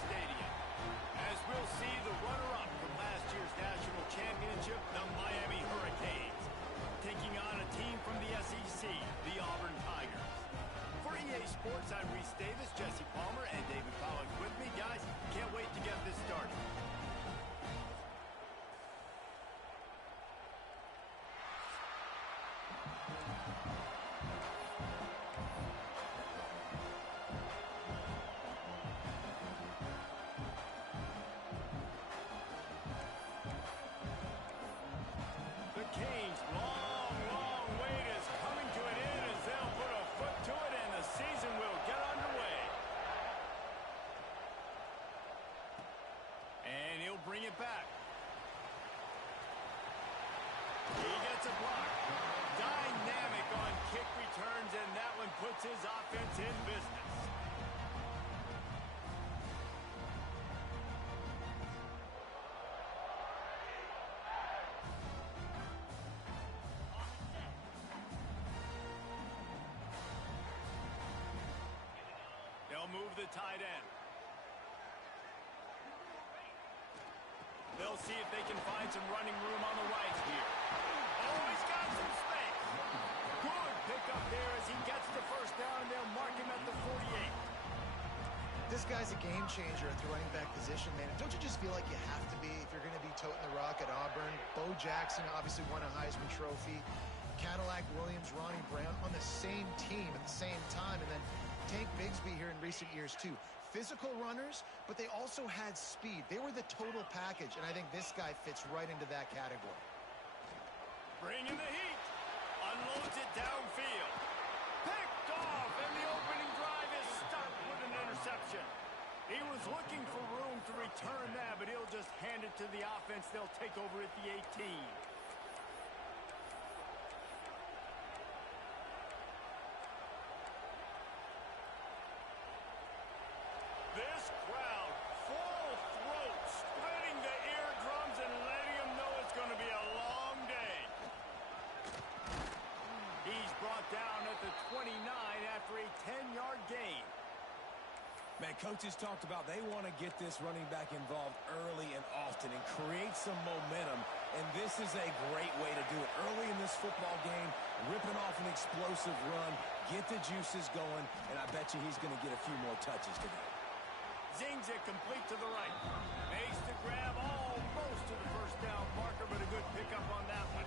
Stadium. As we'll see the runner-up from last year's national championship, the Miami Hurricanes, taking on a team from the SEC, the Auburn Tigers. For EA Sports, I'm Reese Davis, Jesse Palmer, and David Pollack with me. Guys, can't wait to get this started. The Canes' long wait is coming to an end as they'll put a foot to it and the season will get underway. And he'll bring it back. He gets a block. Dynamic on kick returns, and that one puts his offense in business. They'll move the tight end. They'll see if they can find some running room on the right here. Oh, he's got some space. Good pickup there as he gets the first down. They'll mark him at the 48. This guy's a game changer at the running back position, man. Don't you just feel like you have to be if you're going to be toting the rock at Auburn? Bo Jackson obviously won a Heisman Trophy. Cadillac Williams, Ronnie Brown on the same team at the same time. And then Tank Bigsby here in recent years, too. Physical runners, but they also had speed. They were the total package, and I think this guy fits right into that category. Bringing the heat. Unloads it downfield. Picked off, and the opening drive is stopped with an interception. He was looking for room to return that, but he'll just hand it to the offense. They'll take over at the 18. This crowd, full throat, splitting the eardrums and letting them know it's going to be a long day. He's brought down at the 29 after a 10-yard gain. Man, coaches talked about they want to get this running back involved early and often and create some momentum, and this is a great way to do it. Early in this football game, ripping off an explosive run, get the juices going, and I bet you he's going to get a few more touches today. Zings it complete to the right. Makes the grab almost to the first down marker, but a good pickup on that one.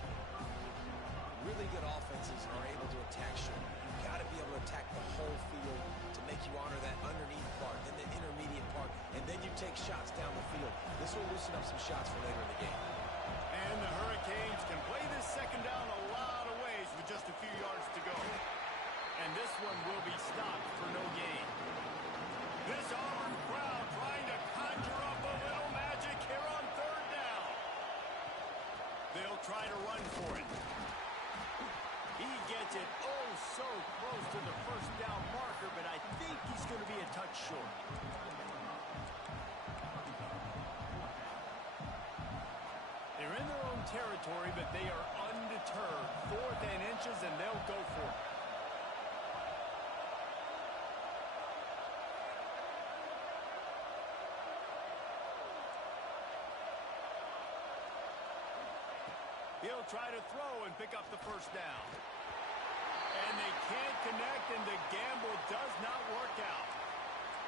Really good offenses are able to attack short. You've got to be able to attack the whole field to make you honor that underneath part, then the intermediate part, and then you take shots down the field. This will loosen up some shots for later in the game. And the Hurricanes can play this second down a lot of ways with just a few yards to go. And this one will be stopped for no gain. This Auburn crowd trying to conjure up a little magic here on third down. They'll try to run for it. He gets it oh so close to the first down marker, but I think he's going to be a touch short. They're in their own territory, but they are undeterred. 4th and inches, and they'll go for it. He'll try to throw and pick up the first down. And they can't connect, and the gamble does not work out.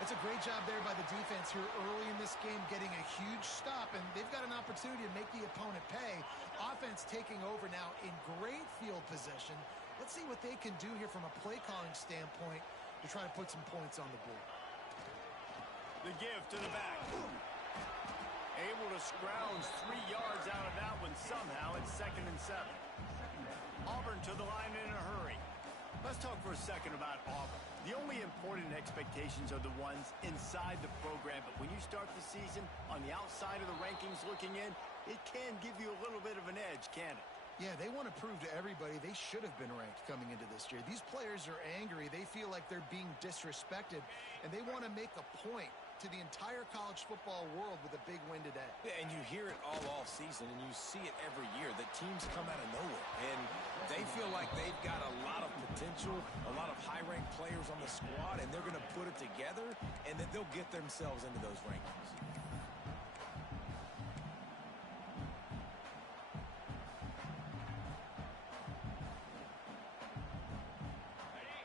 It's a great job there by the defense here early in this game, getting a huge stop, and they've got an opportunity to make the opponent pay. Offense taking over now in great field position. Let's see what they can do here from a play-calling standpoint to try to put some points on the board. The give to the back. Able to scrounge 3 yards out of that one somehow. It's 2nd and 7. Auburn to the line in a hurry. Let's talk for a second about Auburn. The only important expectations are the ones inside the program, but when you start the season on the outside of the rankings looking in, it can give you a little bit of an edge, can it? Yeah, they want to prove to everybody they should have been ranked coming into this year. These players are angry. They feel like they're being disrespected, and they want to make a point to the entire college football world with a big win today. Yeah, and you hear it all off season, and you see it every year, that teams come out of nowhere. And they feel like they've got a lot of potential, a lot of high-ranked players on the squad, and they're going to put it together, and then they'll get themselves into those rankings.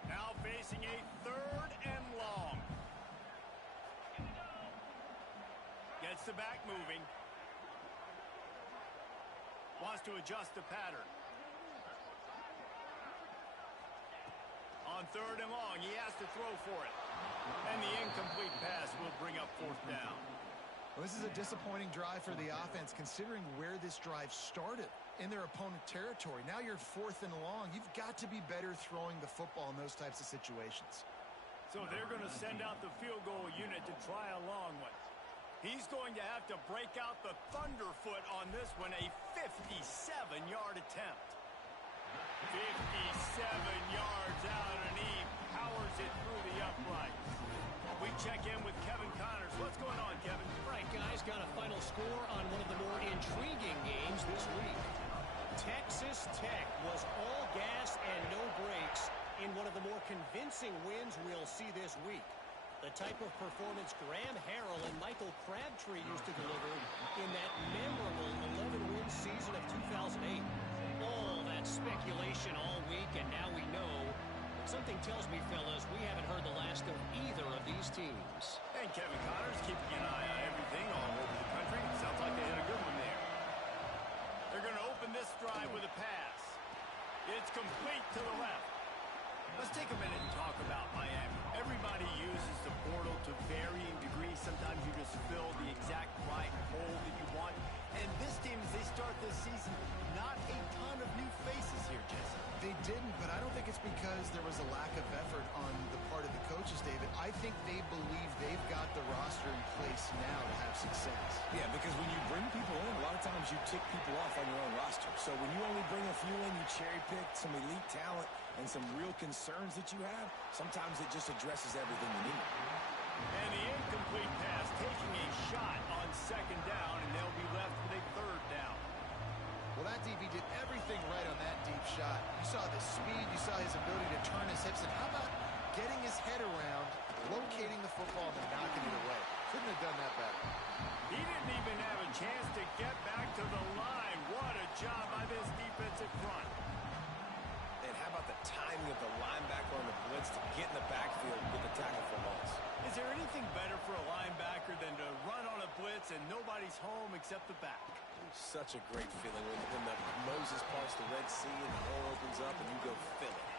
Now facing a 3rd and long. Gets the back moving. Wants to adjust the pattern. On 3rd and long, he has to throw for it. And the incomplete pass will bring up 4th down. Well, this is a disappointing drive for the offense, considering where this drive started in their opponent territory. Now you're 4th and long. You've got to be better throwing the football in those types of situations. So they're going to send out the field goal unit to try a long one. He's going to have to break out the thunderfoot on this one, a 57-yard attempt. 57 yards out, and he powers it through the uprights. We check in with Kevin Connors. What's going on, Kevin? Right, guys, got a final score on one of the more intriguing games this week. Texas Tech was all gas and no brakes in one of the more convincing wins we'll see this week. The type of performance Graham Harrell and Michael Crabtree used to deliver in that memorable 11-win season of 2008. All that speculation all week, and now we know. But something tells me, fellas, we haven't heard the last of either of these teams. And Kevin Connors keeping an eye on everything all over the country. Sounds like they had a good one there. They're going to open this drive with a pass. It's complete to the left. Let's take a minute and talk about Miami. Everybody uses the portal to varying degrees. Sometimes you just fill the exact right hole that you want. And this team, as they start this season, not a ton of new faces here, Jesse. They didn't, but I don't think it's because there was a lack of effort on the part of the coaches, David. I think they believe they've got the roster in place now to have success. Yeah, because when you bring people in, a lot of times you tick people off on your own roster. So when you only bring a few in, you cherry-pick some elite talent and some real concerns that you have, sometimes it just addresses everything you need. And the incomplete pass taking a shot on 2nd down, and they'll be left with a 3rd down. Well, that DB did everything right on that deep shot. You saw the speed, you saw his ability to turn his hips, and how about getting his head around, locating the football, and knocking it away? Couldn't have done that better. He didn't even have a chance to get back to the line. What a job by this defensive front. And how about the timing of the linebacker on the blitz to get in the backfield with the tackle for loss? Is there anything better for a linebacker than to run on a blitz and nobody's home except the back? Such a great feeling when the Moses parts the Red Sea and the hole opens up and you go fill it.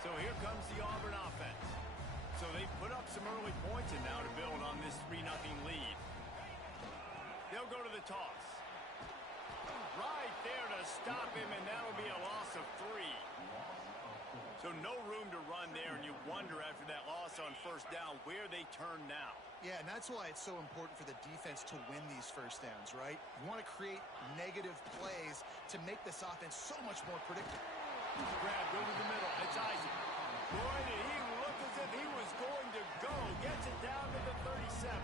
So here comes the Auburn offense. So they've put up some early points and now to build on this 3-0 lead. They'll go to the toss. Right there to stop him, and that'll be a loss of 3. So no room to run there, and you wonder after that loss on 1st down where they turn now. Yeah, and that's why it's so important for the defense to win these 1st downs, right? You want to create negative plays to make this offense so much more predictable. Grab, go to the middle. It's Isaac. Boy, did he look as if he was going to go. Gets it down to the 37.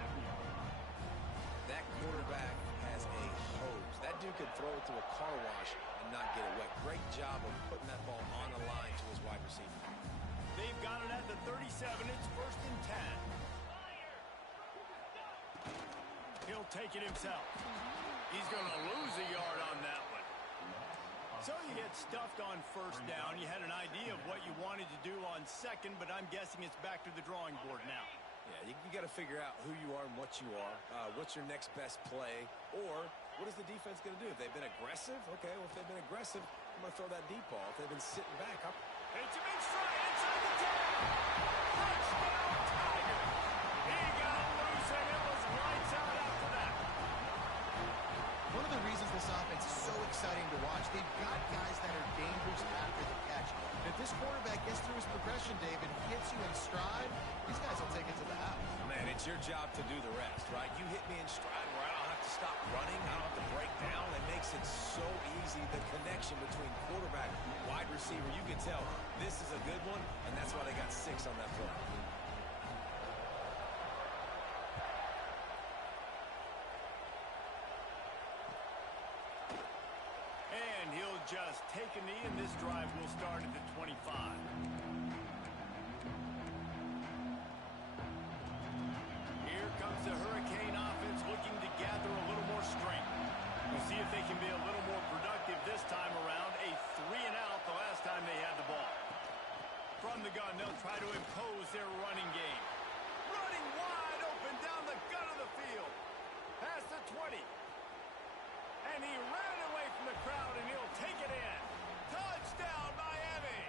That quarterback has a hose. That dude could throw it to a car wash and not get it wet. Great job of putting that ball on the line to his wide receiver. They've got it at the 37. It's 1st and 10. He'll take it himself. He's going to lose a yard on that one. So you get stuffed on 1st down. You had an idea of what you wanted to do on 2nd, but I'm guessing it's back to the drawing board now. Yeah, you got to figure out who you are and what you are. What's your next best play? Or what is the defense going to do? If they've been aggressive, okay, well, if they've been aggressive, I'm going to throw that deep ball. If they've been sitting back, it's a big strike inside the 10. Touchdown, Tiger. He got loose, and it was lights out after that. One of the reasons this offense is so exciting to watch, they've got guys that are dangerous after the catch. If this quarterback gets through his progression, David, hits you in stride, these guys will take it to the house. man, it's your job to do the rest, right? You hit me in stride where I don't have to stop running, I don't have to break down. It makes it so easy, the connection between quarterback and wide receiver. You can tell this is a good one, and that's why they got 6 on that play. just take a knee, and this drive will start at the 25. Here comes the Hurricane offense looking to gather a little more strength. We'll see if they can be a little more productive this time around. A 3-and-out the last time they had the ball. From the gun, they'll try to impose their running game. Running wide open down the gut of the field. Past the 20. And he ran away from the crowd, and he'll take it in. Touchdown, Miami!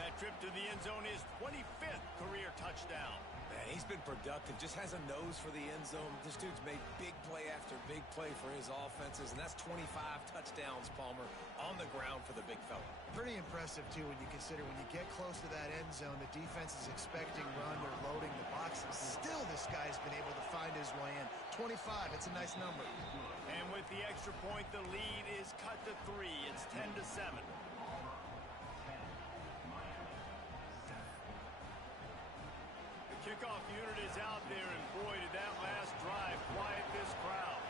That trip to the end zone is 25th career touchdown. Man, he's been productive, just has a nose for the end zone. This dude's made big play after big play for his offenses, and that's 25 touchdowns, Palmer, on the ground for the big fella. Pretty impressive, too, when you consider when you get close to that end zone, the defense is expecting run, they're loading the boxes. Still, this guy's been able to find his way in. 25, it's a nice number. And with the extra point, the lead is cut to 3. It's 10-7. Kickoff unit is out there, and boy, did that last drive quiet this crowd.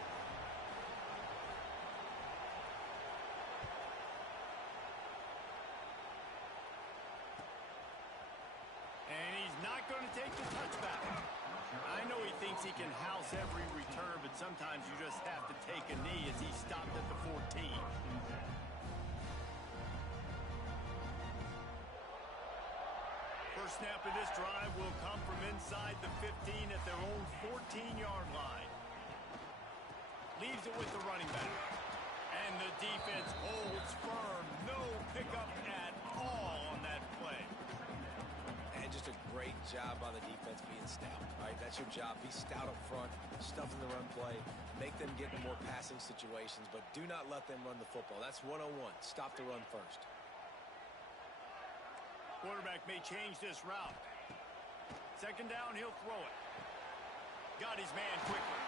And he's not going to take the touchback. I know he thinks he can house every return, but sometimes you just have to take a knee as he stopped at the 14. First snap of this drive will come from inside the 15 at their own 14-yard line. Leaves it with the running back. And the defense holds firm. No pickup at all on that play. And just a great job by the defense being stout. Right, that's your job. Be stout up front, stuff in the run play, make them get in more passing situations, but do not let them run the football. That's 101. Stop the run first. Quarterback may change this route. Second down, he'll throw it. Got his man quickly.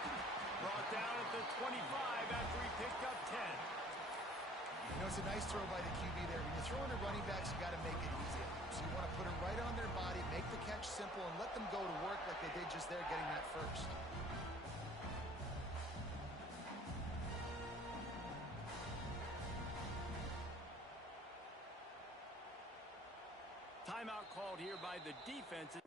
Brought down at the 25 after he picked up 10. You know, it's a nice throw by the QB there. When you're throwing the running backs, you got to make it easy. So you want to put it right on their body, make the catch simple, and let them go to work like they did just there getting that first. Timeout called here by the defense.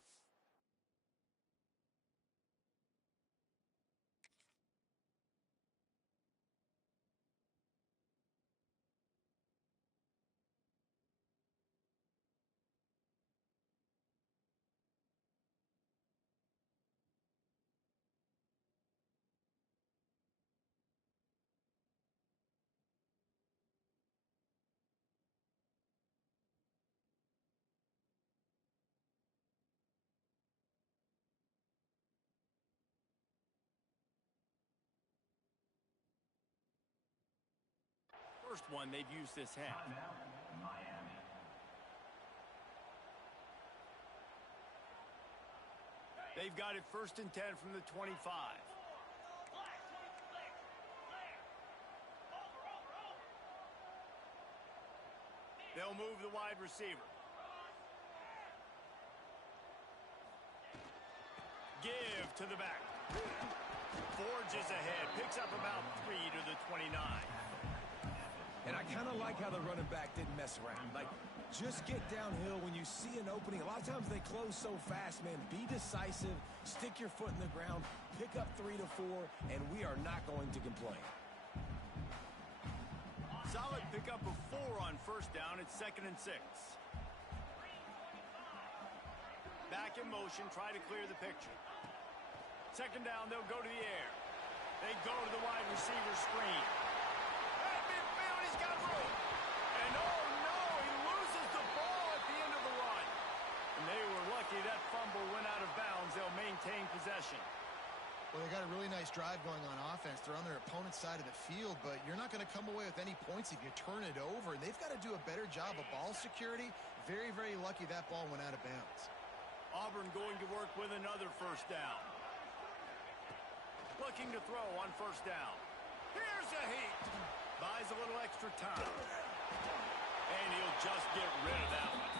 First one they've used this half. They've got it 1st and 10 from the 25. They'll move the wide receiver. Give to the back. Forges ahead. Picks up about 3 to the 29. And I kind of like how the running back didn't mess around. Like, just get downhill when you see an opening. A lot of times they close so fast, man. Be decisive. Stick your foot in the ground. Pick up 3 to 4, and we are not going to complain. Solid pickup of 4 on 1st down. It's 2nd and 6. Back in motion. Try to clear the picture. 2nd down. They'll go to the air. They go to the wide receiver screen. At midfield, he's got room. And oh no, he loses the ball at the end of the run. And they were lucky that fumble went out of bounds. They'll maintain possession. Well, they got a really nice drive going on offense. They're on their opponent's side of the field, but you're not going to come away with any points if you turn it over. And they've got to do a better job of ball security. Very, very lucky that ball went out of bounds. Auburn going to work with another 1st down. Looking to throw on 1st down. Here's a heat. Buys a little extra time. And he'll just get rid of that one.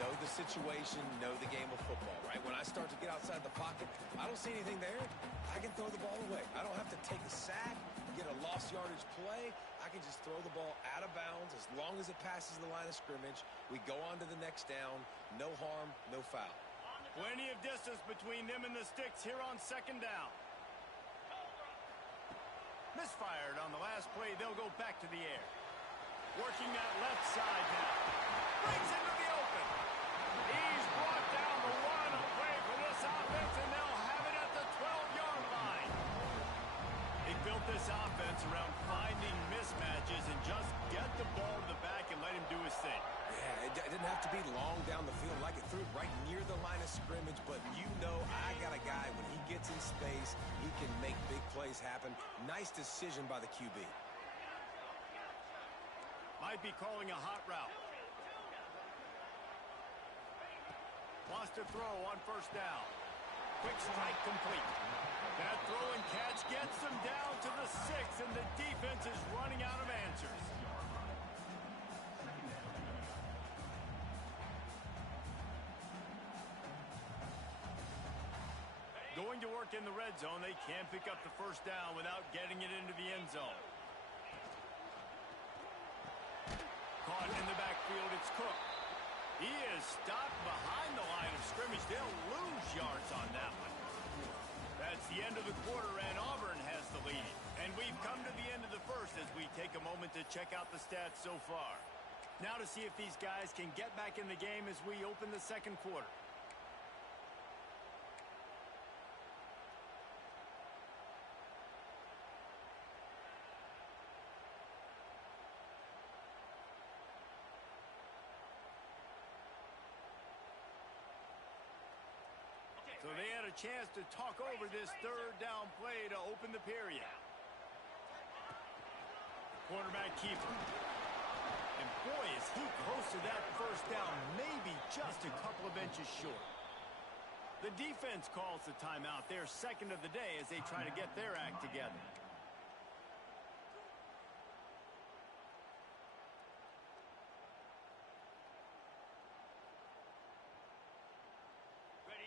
Know the situation, know the game of football, right? When I start to get outside the pocket, I don't see anything there. I can throw the ball away. I don't have to take a sack, get a lost yardage play. I I can just throw the ball out of bounds as long as it passes the line of scrimmage. We go on to the next down. No harm, no foul. Plenty of distance between them and the sticks here on second down. Misfired on the last play. They'll go back to the air. Working that left side now. Brings into the open. He's brought down the one away for this offense, and they'll have it at the 12-yard line. They built this offense around finding mismatches and just get the ball to the back and let him do his thing. Yeah, it didn't have to be long down the field. Like it threw it right near the line of scrimmage, but you know I got a guy, when he gets in space, he can make big plays happen. Nice decision by the QB. Might be calling a hot route. Lost a throw on first down. Quick strike complete. That throw and catch gets them down to the 6, and the defense is running out of answers. Going to work in the red zone. They can't pick up the first down without getting it into the end zone. Caught in the backfield, it's Cook. He is stopped behind the line of scrimmage. They'll lose yards on that one. That's the end of the quarter, and Auburn has the lead. And we've come to the end of the first as we take a moment to check out the stats so far. Now to see if these guys can get back in the game as we open the second quarter. So they had a chance to talk over this third down play to open the period. Quarterback keeper. And boy, is he close to that first down, maybe just a couple of inches short. The defense calls the timeout, their second of the day, as they try to get their act together.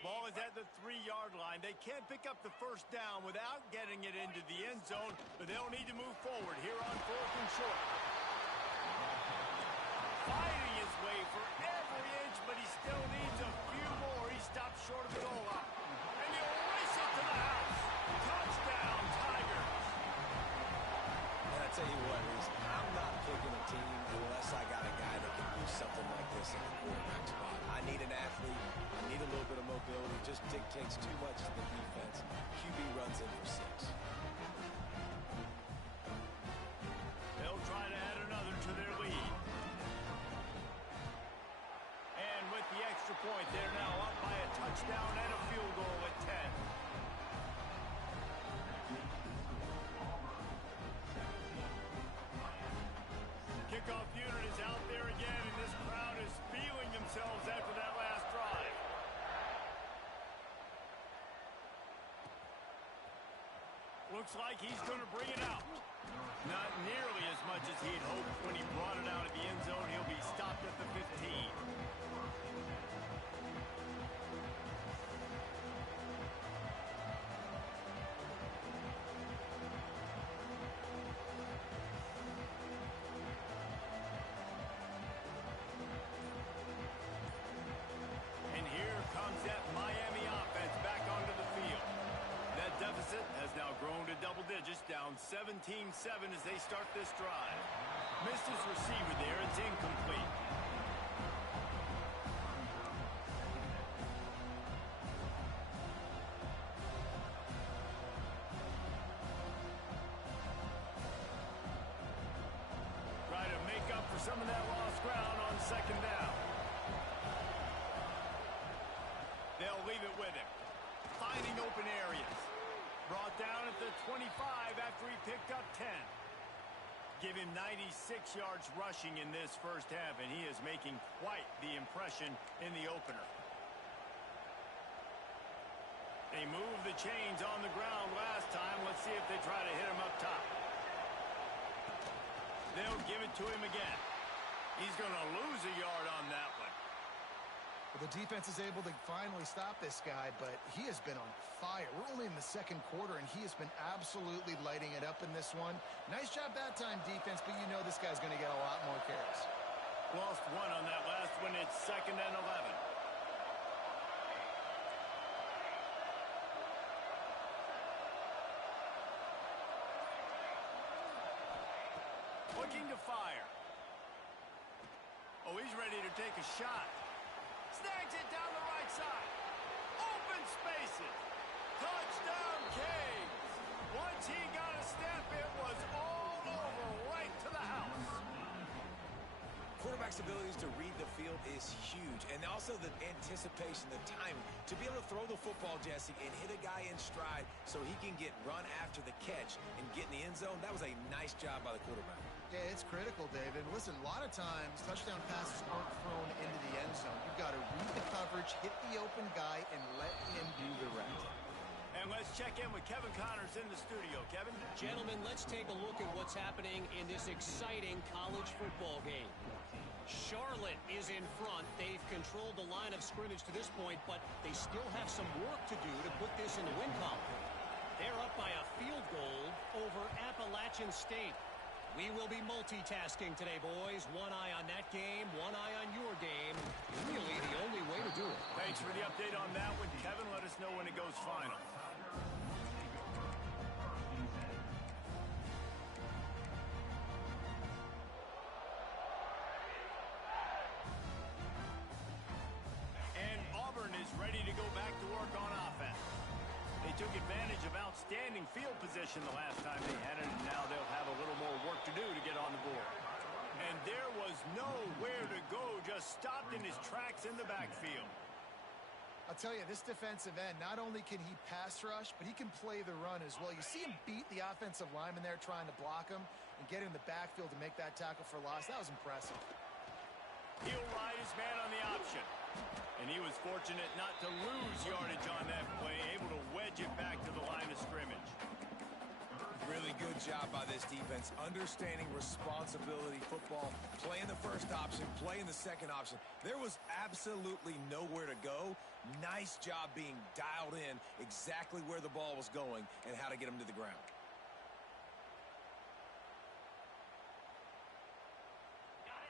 Ball is at the 3-yard line. They can't pick up the first down without getting it into the end zone, but they'll need to move forward here on 4th and short. Fighting his way for every inch, but he still needs a few more. He stops short of the goal line. And he'll race it to the house. Touchdown, Tigers. And I tell you what, Reese, I'm not picking a team unless I got a guy that can do something like this in the quarterback spot. I need an athlete. I need a little bit of mobility. Just dictates too much to the defense. QB runs in for 6. They'll try to add another to their lead. And with the extra point, they're now up by a touchdown and a field goal at 10. Kickoff unit is out there again, and this crowd is feeling themselves after that last drive. Looks like he's going to bring it out. Not nearly as much as he'd hoped when he brought it out of the end zone. He'll be stopped at the 15. And here comes that Miami offense back onto the field. That deficit has now grown to double digits, down 17-7 as they start this drive. Missed his receiver there. It's incomplete. Try to make up for some of that lost ground on second down. They'll leave it with him. Finding open areas. Brought down at the 25 after he picked up 10. Give him 96 yards rushing in this first half, and he is making quite the impression in the opener. They moved the chains on the ground last time. Let's see if they try to hit him up top. They'll give it to him again. He's going to lose a yard on that one. Well, the defense is able to finally stop this guy, but he has been on fire. We're only in the second quarter, and he has been absolutely lighting it up in this one. Nice job that time, defense, but you know this guy's going to get a lot more carries. Lost one on that last one. It's 2nd and 11. Looking to fire. Oh, he's ready to take a shot. Snags it down the right side. Open spaces. Touchdown, Canes. Once he got a step, it was all over right to the house. Quarterback's abilities to read the field is huge, and also the anticipation, the timing. To be able to throw the football, Jesse, and hit a guy in stride so he can get run after the catch and get in the end zone, that was a nice job by the quarterback. Yeah, it's critical, David. Listen, a lot of times touchdown passes aren't thrown into the end zone. You've got to read the coverage, hit the open guy, and let him do the rest. And let's check in with Kevin Connors in the studio. Kevin? Gentlemen, let's take a look at what's happening in this exciting college football game. Charlotte is in front. They've controlled the line of scrimmage to this point, but they still have some work to do to put this in the win column. They're up by a field goal over Appalachian State. We will be multitasking today, boys. One eye on that game, one eye on your game. Really the only way to do it. Thanks for the update on that one, Kevin. Let us know when it goes final. And Auburn is ready to go back to work on offense. They took advantage of outstanding field position the last time they had it, and now they'll have a little more work to do to get on the board. And there was nowhere to go, just stopped in his tracks in the backfield. I'll tell you, this defensive end, not only can he pass rush, but he can play the run as well. You see him beat the offensive lineman there trying to block him and get in the backfield to make that tackle for loss. That was impressive. He'll ride his man on the option. And he was fortunate not to lose yardage on that play, able to wedge it back to the line of scrimmage. Really good job by this defense, understanding responsibility football, playing the first option, playing the second option. There was absolutely nowhere to go. Nice job being dialed in exactly where the ball was going and how to get him to the ground.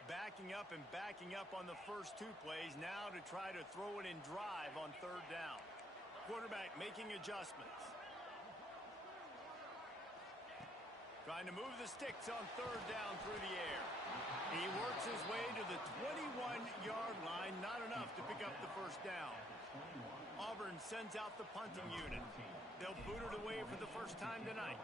Backing up on the first two plays, now to try to throw it in drive on 3rd down. Quarterback making adjustments. Trying to move the sticks on 3rd down through the air. He works his way to the 21-yard line, not enough to pick up the first down. Auburn sends out the punting unit. They'll boot it away for the first time tonight.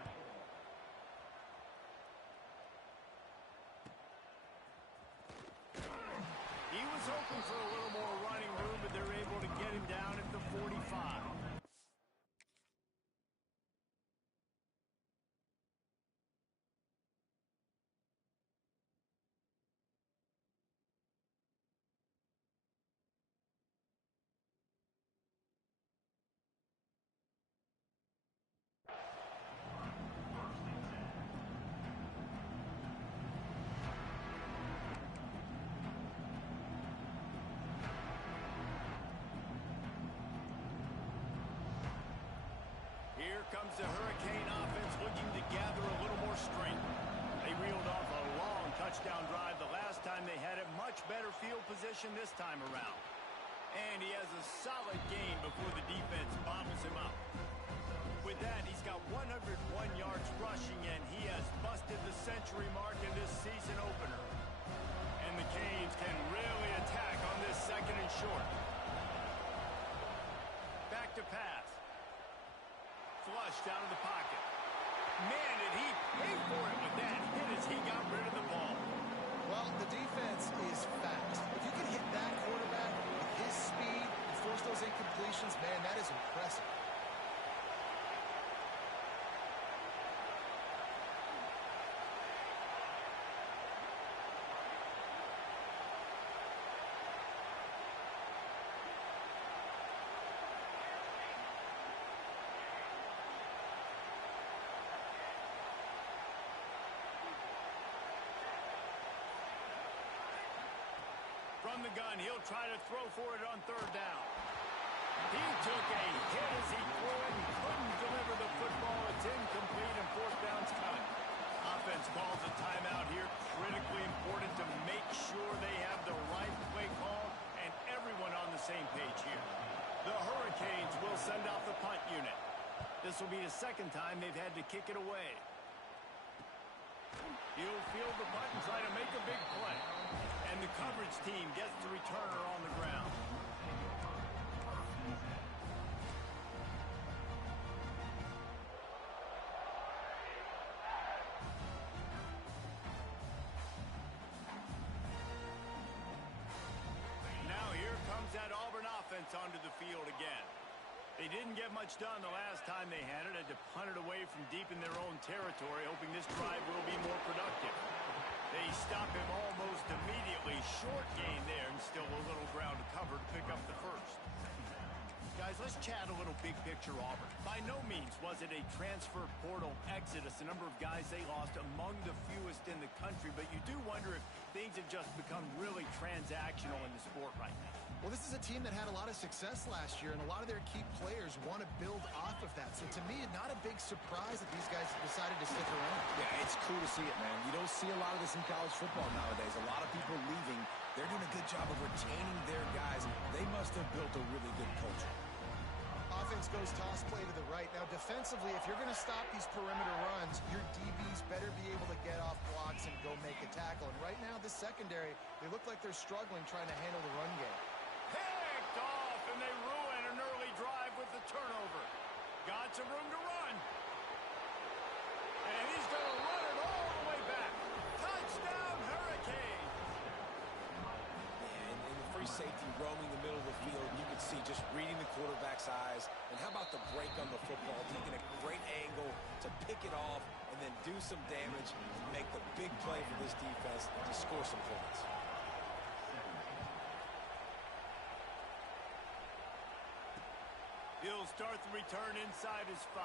He was hoping for a little more running room, but they're able to get him down at the 45. Here comes the Hurricane offense looking to gather a little more strength. They reeled off a long touchdown drive the last time they had it. Much better field position this time around. And he has a solid game before the defense bottles him up. With that, he's got 101 yards rushing, and he has busted the century mark in this season opener. And the Canes can really attack on this 2nd and short. Back to pass. Flushed out of the pocket. Man, did he pay for it with that hit as he got rid of the ball. Well, the defense is fast. If you can hit that quarterback with his speed and force those incompletions, man, that is impressive. From from the gun. He'll try to throw for it on third down. He took a hit as he threw it and couldn't deliver the football. It's incomplete and fourth down's coming. Offense calls a timeout here. Critically important to make sure they have the right play call and everyone on the same page here. The Hurricanes will send out the punt unit. This will be the second time they've had to kick it away. He'll field the punt and try to make a big play. And the coverage team gets the returner on the ground. That Auburn offense onto the field again. They didn't get much done the last time they had it. Had to punt it away from deep in their own territory, hoping this drive will be more productive. They stop him almost immediately. Short gain there, and still a little ground to cover to pick up the first. Guys, let's chat a little big picture Auburn. By no means was it a transfer portal exodus. The number of guys they lost among the fewest in the country, but you do wonder if things have just become really transactional in the sport right now. Well, this is a team that had a lot of success last year, and a lot of their key players want to build off of that. So to me, not a big surprise that these guys decided to stick around. Yeah, it's cool to see it, man. You don't see a lot of this in college football nowadays. A lot of people leaving. They're doing a good job of retaining their guys. They must have built a really good culture. Offense goes toss play to the right. Now, defensively, if you're going to stop these perimeter runs, your DBs better be able to get off blocks and go make a tackle. And right now, this secondary, they look like they're struggling trying to handle the run game. Picked off, and they ruin an early drive with the turnover. Got some room to run. And he's going to run it all the way back. Touchdown, Hurricane. And the free safety roaming the middle of the field, you can see just reading the quarterback's eyes. And how about the break on the football, taking a great angle to pick it off and then do some damage and make the big play for this defense to score some points. He'll start the return inside his 5.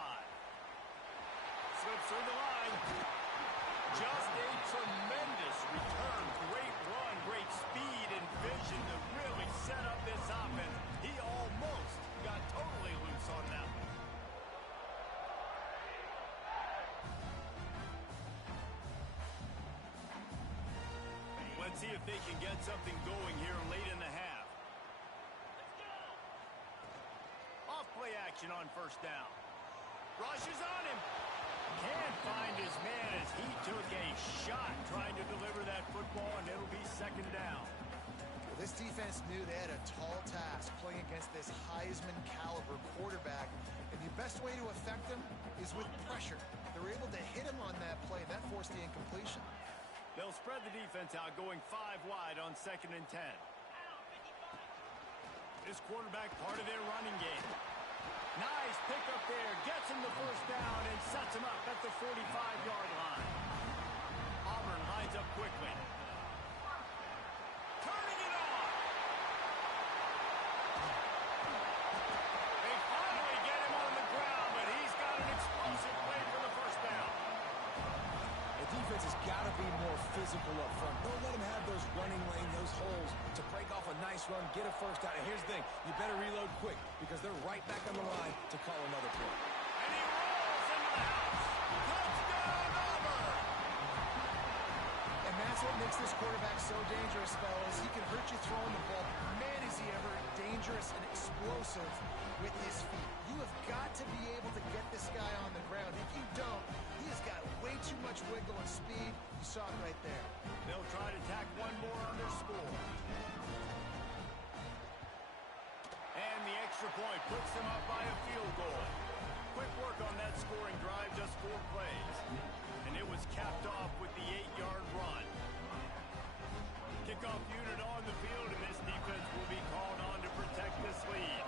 Slips through the line. Just a tremendous return. Great run, great speed and vision to really set up this offense. He almost got totally loose on that one. Let's see if they can get something going here late in the half. Play action on first down. Rushes on him. Can't find his man as he took a shot trying to deliver that football, and it'll be second down. Well, this defense knew they had a tall task playing against this Heisman caliber quarterback, and the best way to affect him is with pressure. They were able to hit him on that play. That forced the incompletion. They'll spread the defense out, going 5 wide on 2nd and 10. This quarterback part of their running game. Nice pickup there. Gets him the first down and sets him up at the 45-yard line. Auburn lines up quickly. Turning it on. They finally get him on the ground, but he's got an explosive play for the first down. The defense has got to be more physical up front. Don't let them have those running lane, those holes to break off a nice run, get a first down. And here's the thing, you better reload quick because they're right back on the line to call another play. And he rolls into the house. Touchdown, Auburn! And that's what makes this quarterback so dangerous, fellas. He can hurt you throwing the ball. Man, is he ever dangerous and explosive with his feet. You have got to be able to get this guy on the ground. If you don't, he has got way too much wiggle and speed. You saw it right there. They'll try to tack one more on their score. And the extra point puts them up by a field goal. Quick work on that scoring drive, just 4 plays. And it was capped off with the 8-yard run. Kickoff unit on the field, and this defense will be called on to protect this lead.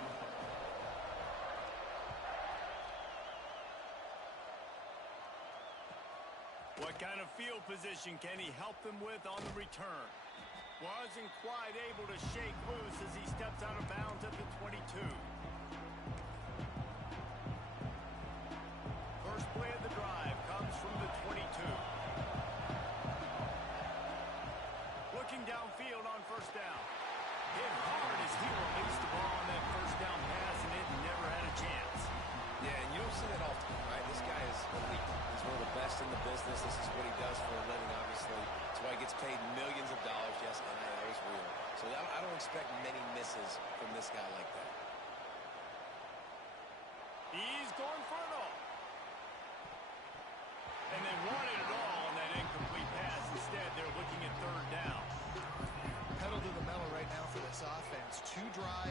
What kind of field position can he help them with on the return? Wasn't quite able to shake loose as he steps out of bounds at the 22. First play of the drive comes from the 22. Looking downfield on first down.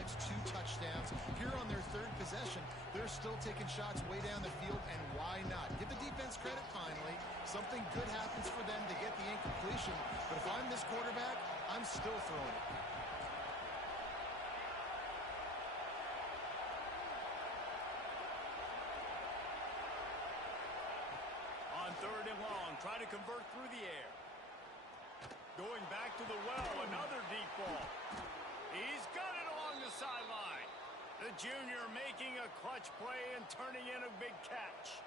games, 2 touchdowns. Here on their 3rd possession, they're still taking shots way down the field, and why not? Give the defense credit finally. Something good happens for them to get the incompletion, but if I'm this quarterback, I'm still throwing it. On 3rd and long, trying to convert through the air. Going back to the well, another deep ball. He's got it along the sideline. The junior making a clutch play and turning in a big catch.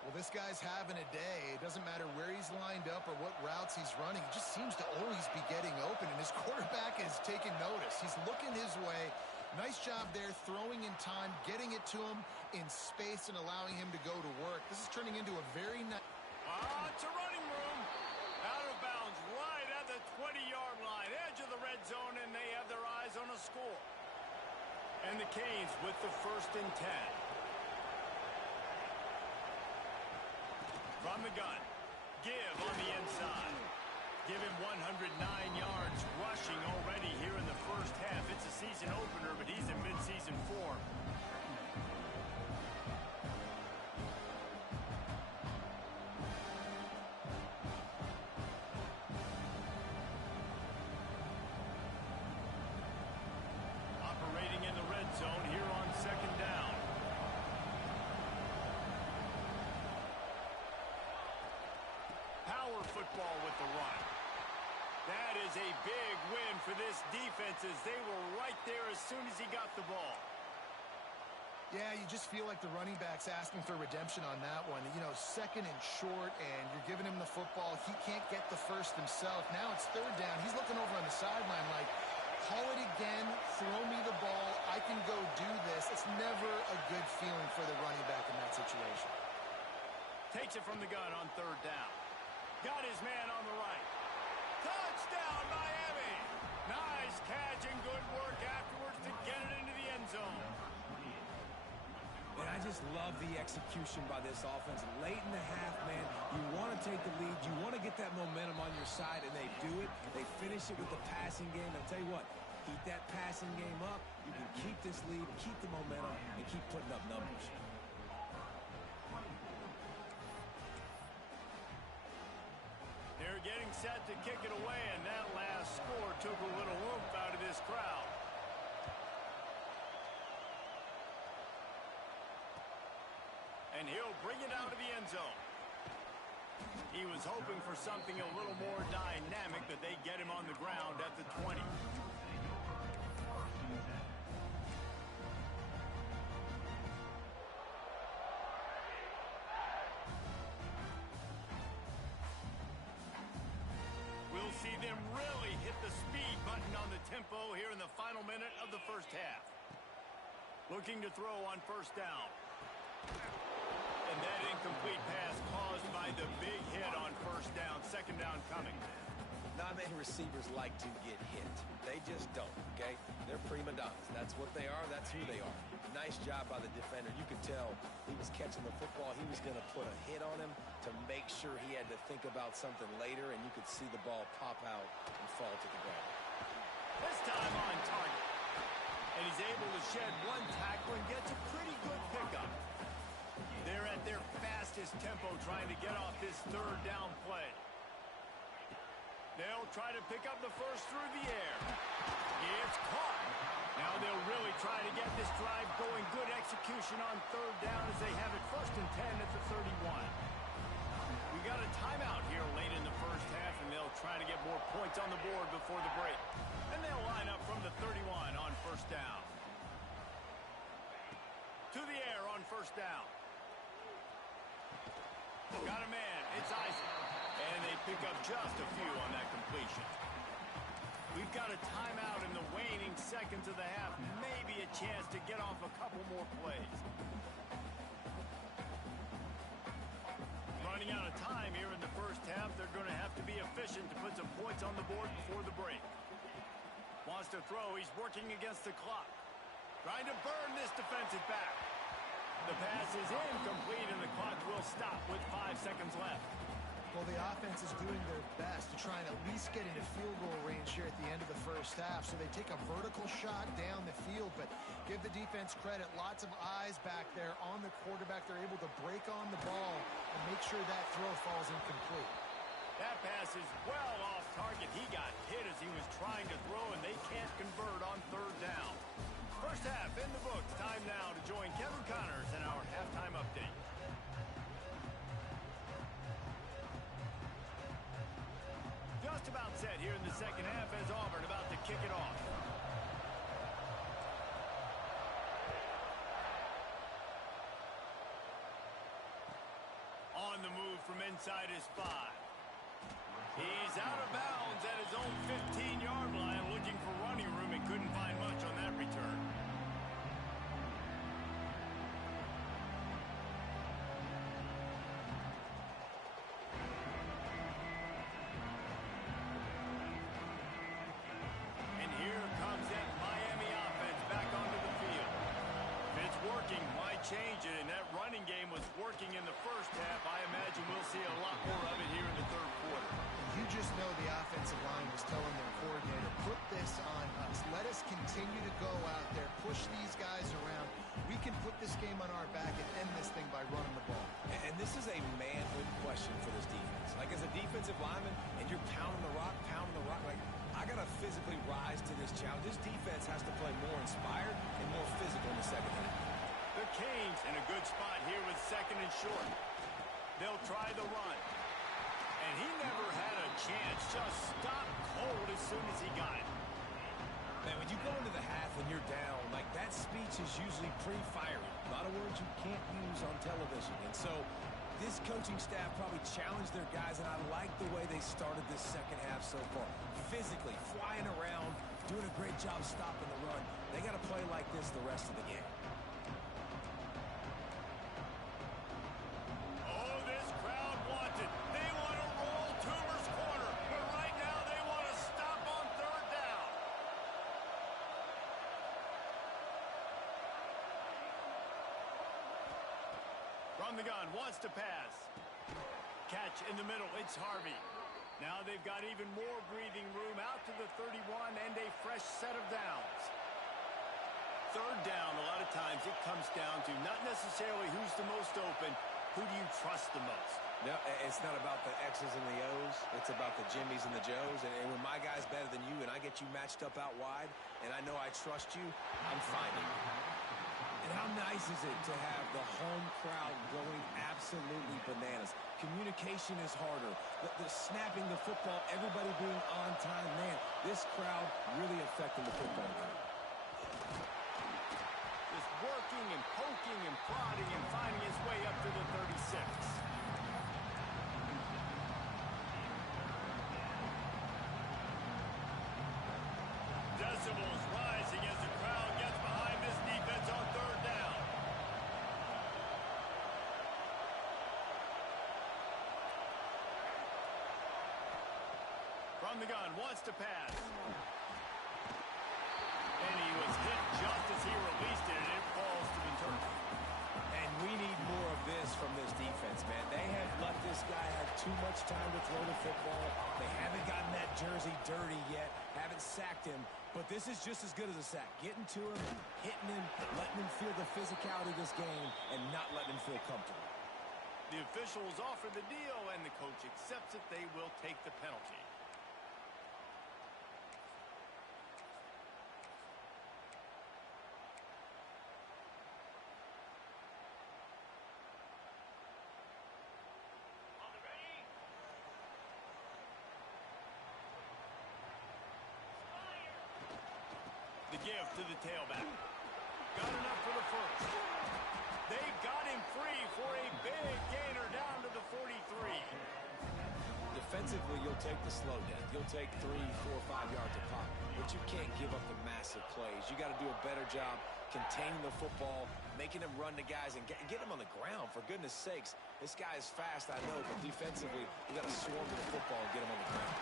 Well, this guy's having a day. It doesn't matter where he's lined up or what routes he's running. He just seems to always be getting open, and his quarterback is taking notice. He's looking his way. Nice job there, throwing in time, getting it to him in space and allowing him to go to work. This is turning into a very nice... It's a running room. Out of bounds right at the 20-yard line, edge of the red zone, and they have their eyes on a score. And the Canes with the 1st and 10. From the gun, give on the inside. Give him 109 yards rushing already here in the first half. It's a season opener, but he's in midseason form. Operating in the red zone here on 2nd down. Power football with the run. That is a big win for this defense as they were right there as soon as he got the ball. Yeah, you just feel like the running back's asking for redemption on that one. You know, 2nd and short, and you're giving him the football. He can't get the first himself. Now it's 3rd down. He's looking over on the sideline like, call it again, throw me the ball, I can go do this. It's never a good feeling for the running back in that situation. Takes it from the gun on 3rd down. Got his man on the right. Touchdown, Miami! Nice catch and good work afterwards to get it into the end zone. And I just love the execution by this offense. Late in the half, man, you want to take the lead. You want to get that momentum on your side, and they do it. They finish it with the passing game. I'll tell you what, keep that passing game up. You can keep this lead, keep the momentum, and keep putting up numbers. They're getting set to kick it away, and that last score took a little oomph out of this crowd. And he'll bring it out of the end zone. He was hoping for something a little more dynamic, but they get him on the ground at the 20. We'll see them really hit the speed button on the tempo here in the final minute of the first half. Looking to throw on 1st down. And that incomplete pass caused by the big hit on 1st down. 2nd down coming. Not many receivers like to get hit. They just don't, okay? They're prima donnas. That's what they are. That's who they are. Nice job by the defender. You could tell he was catching the football. He was going to put a hit on him to make sure he had to think about something later, and you could see the ball pop out and fall to the ground. This time on target. And he's able to shed one tackle and gets a pretty good pickup. They're at their fastest tempo trying to get off this 3rd down play. They'll try to pick up the first through the air. It's caught. Now they'll really try to get this drive going. Good execution on 3rd down as they have it 1st and 10 at the 31. We got a timeout here late in the first half, and they'll try to get more points on the board before the break. And they'll line up from the 31 on 1st down. To the air on 1st down. Got a man. It's Isaac. And they pick up just a few on that completion. We've got a timeout in the waning seconds of the half. Maybe a chance to get off a couple more plays. Running out of time here in the first half. They're going to have to be efficient to put some points on the board before the break. Wants to throw. He's working against the clock. Trying to burn this defensive back. The pass is incomplete, and the clock will stop with 5 seconds left. Well, the offense is doing their best to try and at least get into field goal range here at the end of the first half. So they take a vertical shot down the field, but give the defense credit. Lots of eyes back there on the quarterback. They're able to break on the ball and make sure that throw falls incomplete. That pass is well off target. He got hit as he was trying to throw, and they can't convert on third down. First half in the books. Time now to join Kevin Connors in our halftime update. Just about set here in the second half as Auburn about to kick it off. On the move from inside his 5. He's out of bounds at his own 15-yard line, looking for running room and couldn't find much on that return. And here comes that Miami offense back onto the field. If it's working, why change it? And that running game was working in the first half. I imagine we'll see a lot more of it here in the third quarter. You just know the offensive line was telling their coordinator, put this on us. Let us continue to go out there, push these guys around. We can put this game on our back and end this thing by running the ball. And this is a manhood question for this defense. Like, as a defensive lineman, and you're pounding the rock, like, I got to physically rise to this challenge. This defense has to play more inspired and more physical in the second half. The Canes in a good spot here with second and short. They'll try the run. And he never had a chance. Just stopped cold as soon as he got it. Man, when you go into the half and you're down, like, that speech is usually pretty fiery. A lot of words you can't use on television. And so this coaching staff probably challenged their guys, and I like the way they started this second half so far. Physically, flying around, doing a great job stopping the run. They got to play like this the rest of the game. Oh, this crowd wants it. They want to roll Toomer's corner. But right now they want to stop on third down. From the gun, wants to pass. Catch in the middle, it's Harvey. Now they've got even more breathing room out to the 31 and a fresh set of downs. Third down, a lot of times it comes down to not necessarily who's the most open, who do you trust the most? No, it's not about the X's and the O's. It's about the Jimmies and the Joes. And when my guy's better than you and I get you matched up out wide and I know I trust you, I'm finding you. And how nice is it to have the home crowd going absolutely bananas? Communication is harder. The snapping the football, everybody being on time. Man, this crowd really affecting the football game. Just working and poking and prodding and finding his way up to the 36. Decibels rising as the crowd gets behind this defense on third down. From the gun, wants to pass. And he was hit just as he released it, and it falls to the turf. And we need more of this from this defense, man. They have let this guy have too much time to throw the football. They haven't gotten that jersey dirty yet, haven't sacked him. But this is just as good as a sack. Getting to him, hitting him, letting him feel the physicality of this game, and not letting him feel comfortable. The officials offer the deal, and the coach accepts it. They will take the penalty. The give to the tailback. Got enough for the first. They got him free for a big gainer down to the 43. Defensively, you'll take the slow down. You'll take 3, 4, 5 yards a pop. But you can't give up the massive plays. You got to do a better job containing the football, making them run to guys, and get them on the ground. For goodness sakes, this guy is fast, I know, but defensively, you got to swarm to the football and get him on the ground.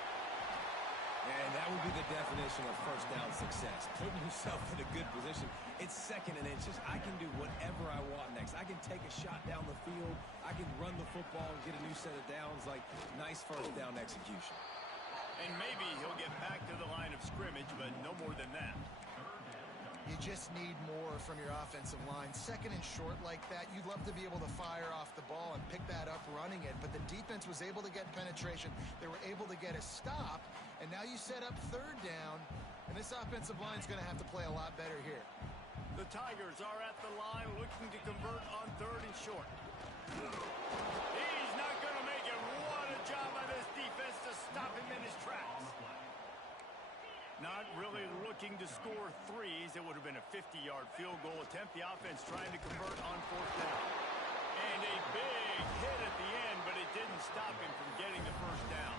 And that would be the definition of first down success. Putting yourself in a good position. It's second and inches. I can do whatever I want next. I can take a shot down the field. I can run the football and get a new set of downs. Like, nice first down execution. And maybe he'll get back to the line of scrimmage, but no more than that. You just need more from your offensive line. Second and short like that, you'd love to be able to fire off the ball and pick that up running it, but the defense was able to get penetration. They were able to get a stop, and now you set up third down, and this offensive line is going to have to play a lot better here. The Tigers are at the line looking to convert on third and short. He's not going to make it. What a job by this defense to stop him in his tracks. Not really looking to score threes. It would have been a 50-yard field goal attempt. The offense trying to convert on fourth down. And a big hit at the end, but it didn't stop him from getting the first down.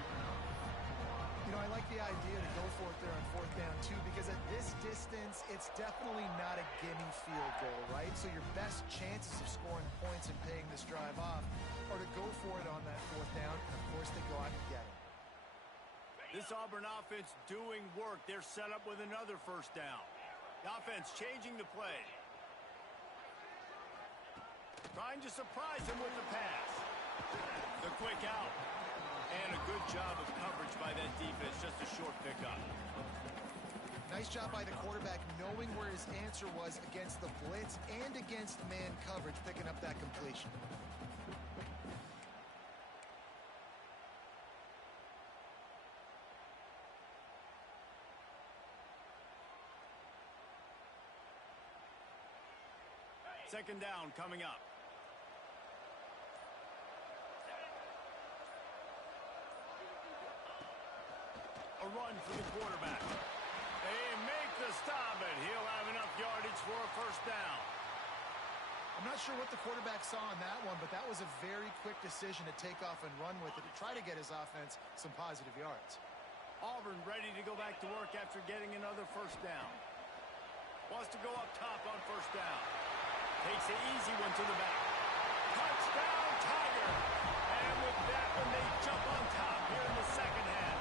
You know, I like the idea to go for it there on fourth down, too, because at this distance, it's definitely not a gimme field goal, right? So your best chances of scoring points and paying this drive off are to go for it on that fourth down, and, of course, they go out and get it. This Auburn offense doing work. They're set up with another first down. The offense changing the play. Trying to surprise him with the pass. The quick out. And a good job of coverage by that defense. Just a short pickup. Nice job by the quarterback knowing where his answer was against the blitz and against man coverage, picking up that completion. Second down coming up. A run for the quarterback. They make the stop, and he'll have enough yardage for a first down. I'm not sure what the quarterback saw on that one, but that was a very quick decision to take off and run with it to try to get his offense some positive yards. Auburn ready to go back to work after getting another first down. Wants to go up top on first down. Takes an easy one to the back. Touchdown, Tiger! And with that one, they jump on top here in the second half.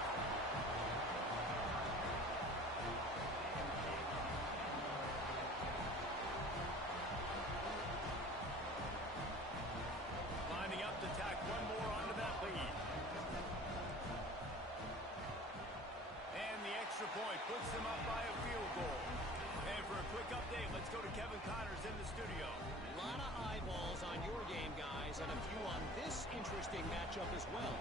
Lining up to tack one more onto that lead. And the extra point puts them up by a field goal. And for a quick update, let's go to Kevin Connors in the studio. A lot of eyeballs on your game, guys, and a few on this interesting matchup as well.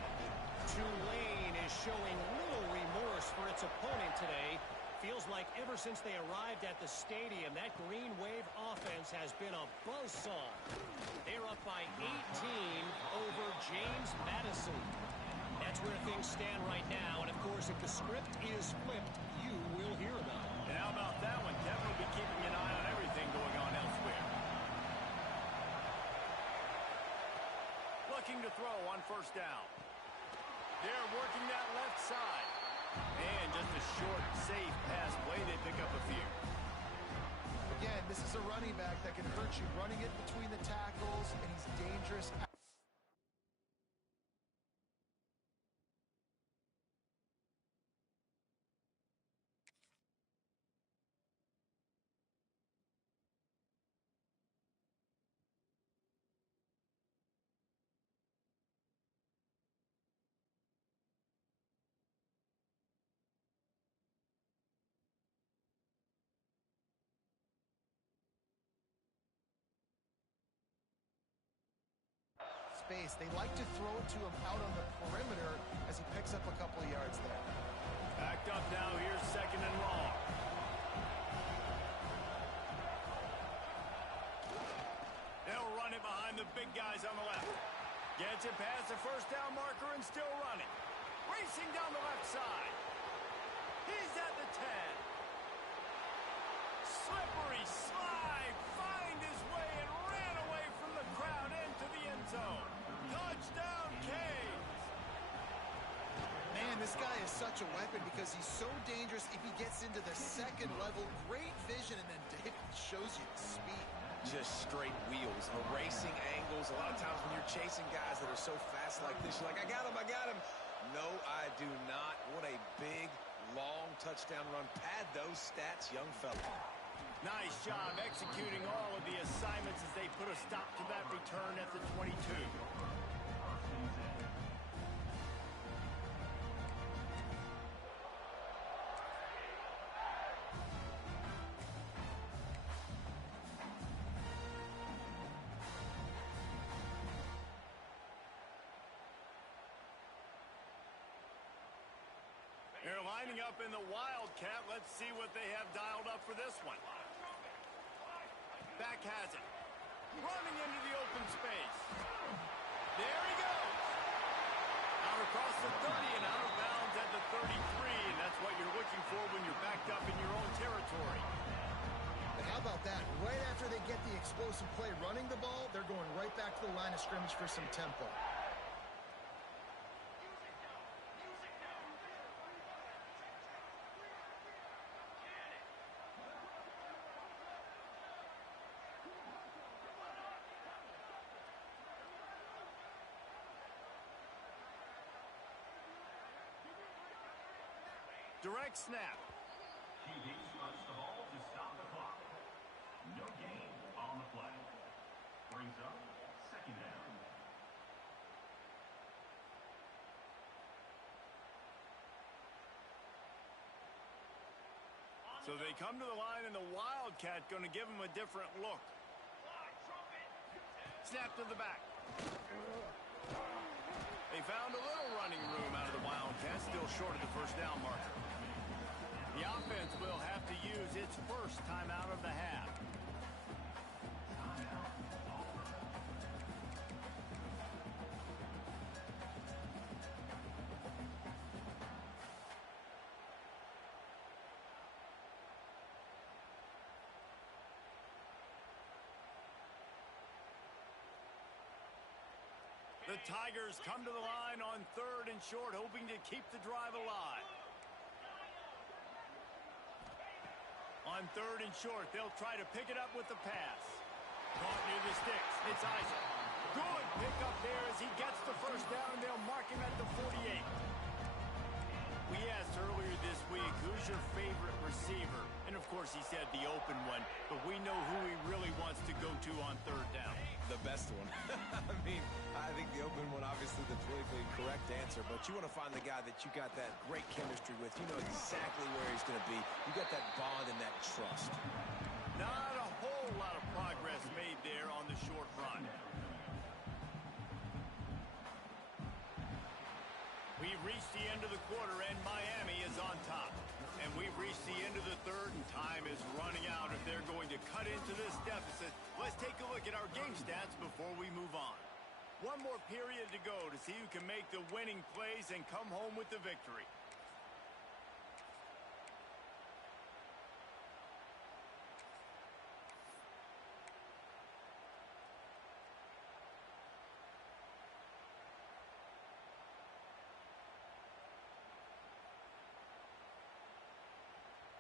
Tulane is showing little remorse for its opponent today. Feels like ever since they arrived at the stadium, that Green Wave offense has been a buzzsaw. They're up by 18 over James Madison. That's where things stand right now, and of course, if the script is flipped, you will hear about it. And how about that one? Kevin will be keeping an eye on everything going on elsewhere. Looking to throw on first down. They're working that left side. And just a short, safe pass play. They pick up a few. Again, this is a running back that can hurt you running it between the tackles, and he's dangerous. Space. They like to throw it to him out on the perimeter as he picks up a couple of yards there. Backed up now. Here's second and long. They'll run it behind the big guys on the left. Gets it past the first down marker and still running. Racing down the left side. He's at the 10. Slippery slide. Find his way and ran away from the crowd into the end zone. Touchdown, Canes. Man, this guy is such a weapon because he's so dangerous if he gets into the second level. Great vision, and then David shows you the speed. Just straight wheels, erasing angles. A lot of times when you're chasing guys that are so fast like this, you're like, I got him, I got him. No, I do not. What a big, long touchdown run. Pad those stats, young fella. Nice job executing all of the assignments as they put put a stop to that return at the 22. They're lining up in the Wildcat. Let's see what they have dialed up for this one. Back has it. Running into the open space. There he goes. Out across the 30 and out of bounds at the 33. And that's what you're looking for when you're backed up in your own territory. But how about that? Right after they get the explosive play running the ball, they're going right back to the line of scrimmage for some tempo. Direct snap. QB punch the ball to stop the clock. No gain on the play. Brings up second down. So they come to the line, and the Wildcat going to give them a different look. Snap to the back. They found a little running room out of the Wildcat, still short of the first down marker. The offense will have to use its first timeout of the half. The Tigers come to the line on 3rd and short, hoping to keep the drive alive. On 3rd and short, they'll try to pick it up with the pass. Caught near the sticks. It's Isaac. Good pickup there as he gets the first down, and they'll mark him at the 48. We asked earlier this week, who's your favorite receiver? And, of course, he said the open one, but we know who he really wants to go to on 3rd down. The best one. I think the open one, obviously the politically correct answer, but you want to find the guy that you got that great chemistry with. You know exactly where he's going to be. You got that bond and that trust. Not a whole lot of progress made there on the short run. We've reached the end of the quarter, and Miami is on top. And we've reached the end of the 3rd, and time is running out if they're going to cut into this deficit. Let's take a look at our game stats before we move on. One more period to go to see who can make the winning plays and come home with the victory.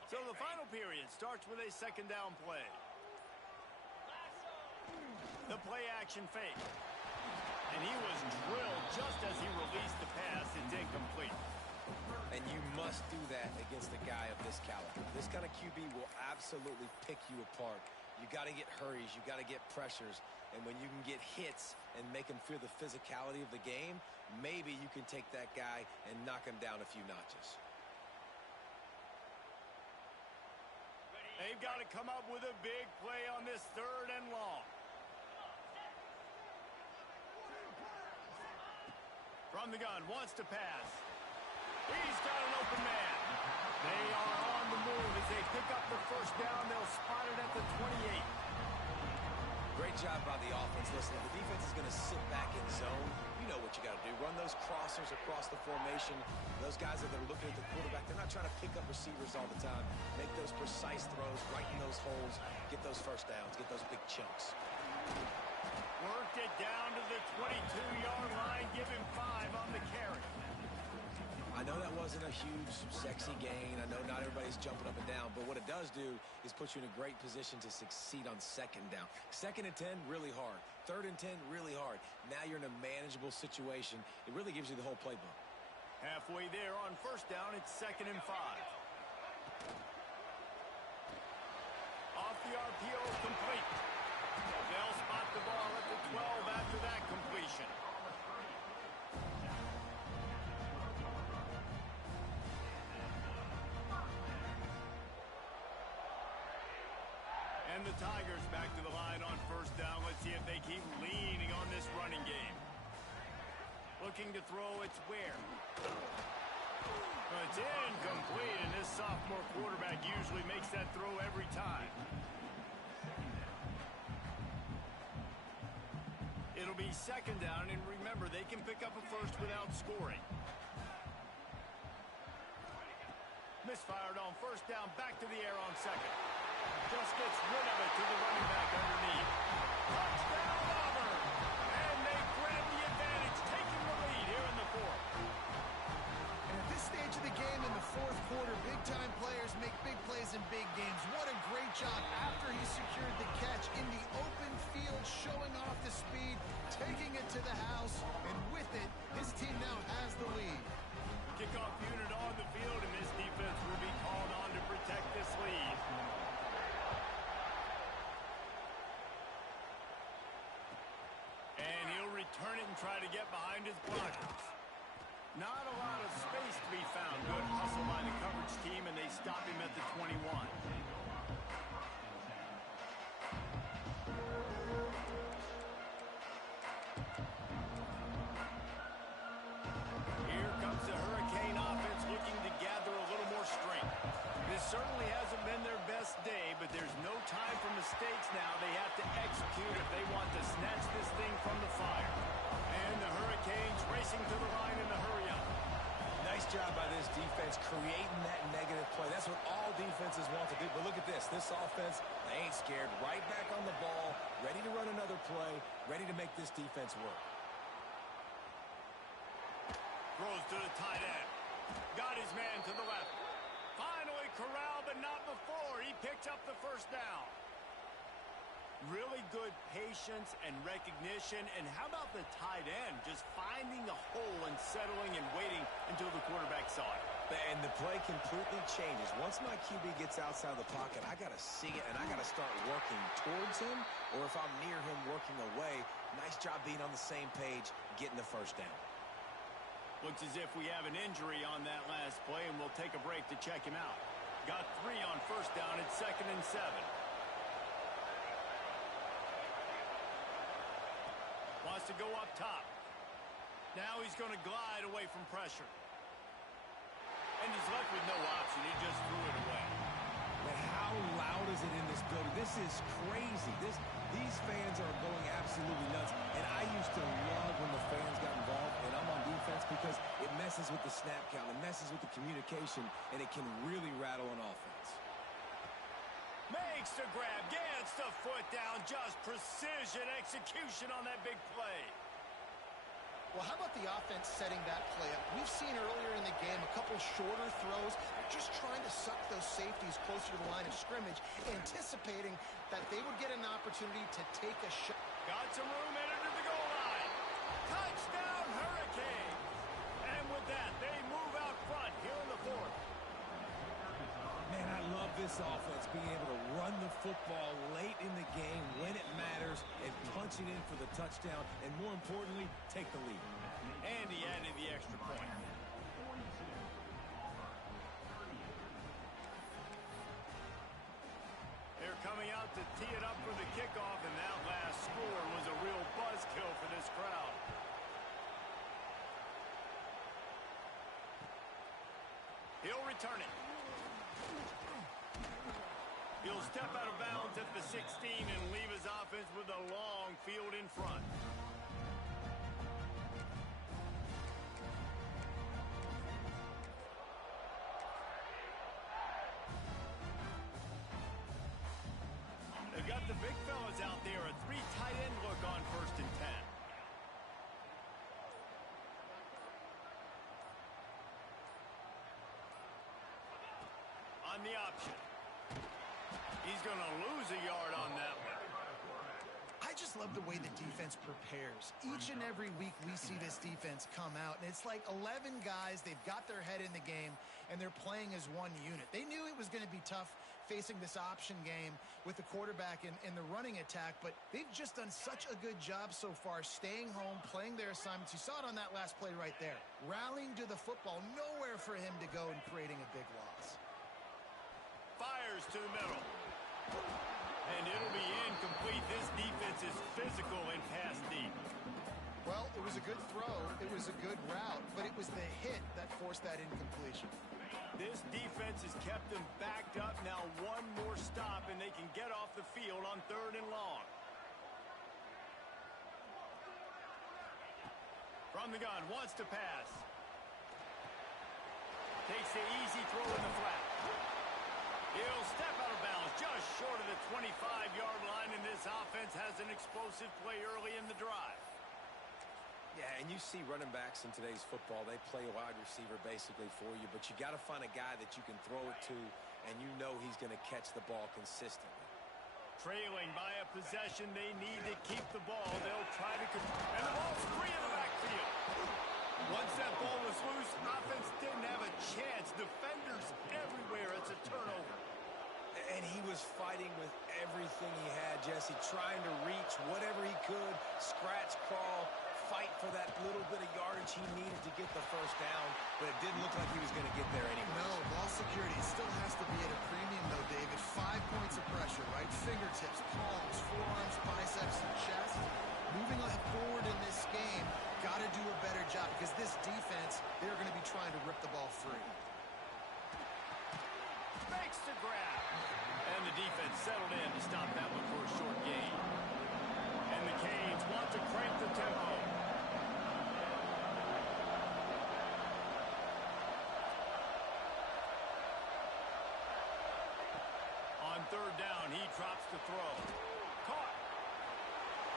So the final period starts with a 2nd down play. The play action fake. And he was drilled just as he released the pass. It's incomplete. And you must do that against a guy of this caliber. This kind of QB will absolutely pick you apart. You got to get hurries. You got to get pressures. And when you can get hits and make him feel the physicality of the game, maybe you can take that guy and knock him down a few notches. They've got to come up with a big play on this 3rd and long. From the gun, wants to pass. He's got an open man. They are on the move as they pick up the first down. They'll spot it at the 28. Great job by the offense. Listen, if the defense is going to sit back in zone, you know what you got to do. Run those crossers across the formation. Those guys that are looking at the quarterback, they're not trying to pick up receivers all the time. Make those precise throws, right in those holes, get those first downs, get those big chunks. Worked it down to the 22-yard line. Give him 5 on the carry. I know that wasn't a huge, sexy gain. I know not everybody's jumping up and down, but what it does do is put you in a great position to succeed on 2nd down. 2nd and 10, really hard. 3rd and 10, really hard. Now you're in a manageable situation. It really gives you the whole playbook. Halfway there on 1st down, it's 2nd and 5. Off the RPO, complete. They'll spot the And the Tigers back to the line on first down. Let's see if they keep leaning on this running game. Looking to throw, it's where? It's incomplete, and this sophomore quarterback usually makes that throw every time. It'll be second down, and remember, they can pick up a first without scoring. Misfired on first down, back to the air on second. Just gets rid of it to the running back underneath. Touchdown, Auburn! And they grab the advantage, taking the lead here in the fourth. And at this stage of the game in the fourth quarter, big-time players make big plays in big games. What a great job after he secured the catch in the open field, showing off the speed, taking it to the house, and with it, his team now has the lead. Kickoff unit on the field, and this defense will be called on to protect this lead. And he'll return it and try to get behind his blockers. Not a lot of space to be found. Good hustle by the coverage team, and they stop him at the 21. Here comes the Hurricane offense looking to gather a little more strength. This certainly hasn't been their best day, but there's no time for mistakes now. They have to execute if they want to snatch this thing from the fire. And the Hurricanes racing to the line in the hurry-up. Nice job by this defense creating that negative play. That's what all defenses want to do. But look at this. This offense, they ain't scared. Right back on the ball, ready to run another play, ready to make this defense work. Throws to the tight end. Got his man to the left. Finally corralled, but not before. He picked up the first down. Really good patience and recognition. And how about the tight end just finding the hole and settling and waiting until the quarterback saw it? And the play completely changes. Once my QB gets outside of the pocket, I got to see it, and I got to start working towards him, or if I'm near him, working away. Nice job being on the same page, getting the first down. Looks as if we have an injury on that last play, and we'll take a break to check him out. Got 3 on first down. It's 2nd and 7. Wants to go up top. Now he's going to glide away from pressure. And he's left with no option. He just threw it away. But how loud is it in this building? This is crazy. These fans are going absolutely nuts. And I used to love when the fans got involved, and I'm on defense because it messes with the snap count. It messes with the communication, and it can really rattle an offense. Makes the grab, gets the foot down, just precision execution on that big play. Well, how about the offense setting that play up? We've seen earlier in the game a couple shorter throws. They're just trying to suck those safeties closer to the line of scrimmage, anticipating that they would get an opportunity to take a shot. Got some room, entered to the goal line. Touchdown, Hurricane. And with that, they move out front here in the fourth. Man, I love this offense, being able to run the football late in the game when it matters and punch it in for the touchdown, and more importantly, take the lead. And he added the extra point. They're coming out to tee it up for the kickoff, and that last score was a real buzzkill for this crowd. He'll return it. He'll step out of bounds at the 16 and leave his offense with a long field in front. They've got the big fellas out there, a 3 tight end look on 1st and 10. On the option. He's going to lose a yard on that one. I just love the way the defense prepares. Each and every week we see this defense come out, and it's like 11 guys. They've got their head in the game, and they're playing as one unit. They knew it was going to be tough facing this option game with the quarterback in the running attack, but they've just done such a good job so far, staying home, playing their assignments. You saw it on that last play right there. Rallying to the football, nowhere for him to go and creating a big loss. Fires to the middle. And it'll be incomplete. This defense is physical and pass deep. Well, it was a good throw. It was a good route, but it was the hit that forced that incompletion. This defense has kept them backed up. Now one more stop, and they can get off the field on 3rd and long. From the gun, wants to pass. Takes the easy throw in the flat. He'll step out of bounds just short of the 25-yard line, and this offense has an explosive play early in the drive. Yeah, and you see running backs in today's football, they play wide receiver basically for you, but you got to find a guy that you can throw it to, and you know he's going to catch the ball consistently. Trailing by a possession, they need to keep the ball. They'll try to and the ball's free in the backfield. Once that ball was loose, offense didn't have a chance. Defenders everywhere. It's a turnover. And he was fighting with everything he had, Jesse, trying to reach whatever he could, scratch, crawl, fight for that little bit of yardage he needed to get the first down, but it didn't look like he was going to get there anyway. No, ball security still has to be at a premium, though, David. 5 points of pressure, right? Fingertips, palms, forearms, biceps, and chest. Moving on forward in this game, got to do a better job because this defense, they're going to be trying to rip the ball free. Makes the grab. And the defense settled in to stop that one for a short gain. And the Canes want to crank the tempo. On 3rd down, he drops the throw. Caught.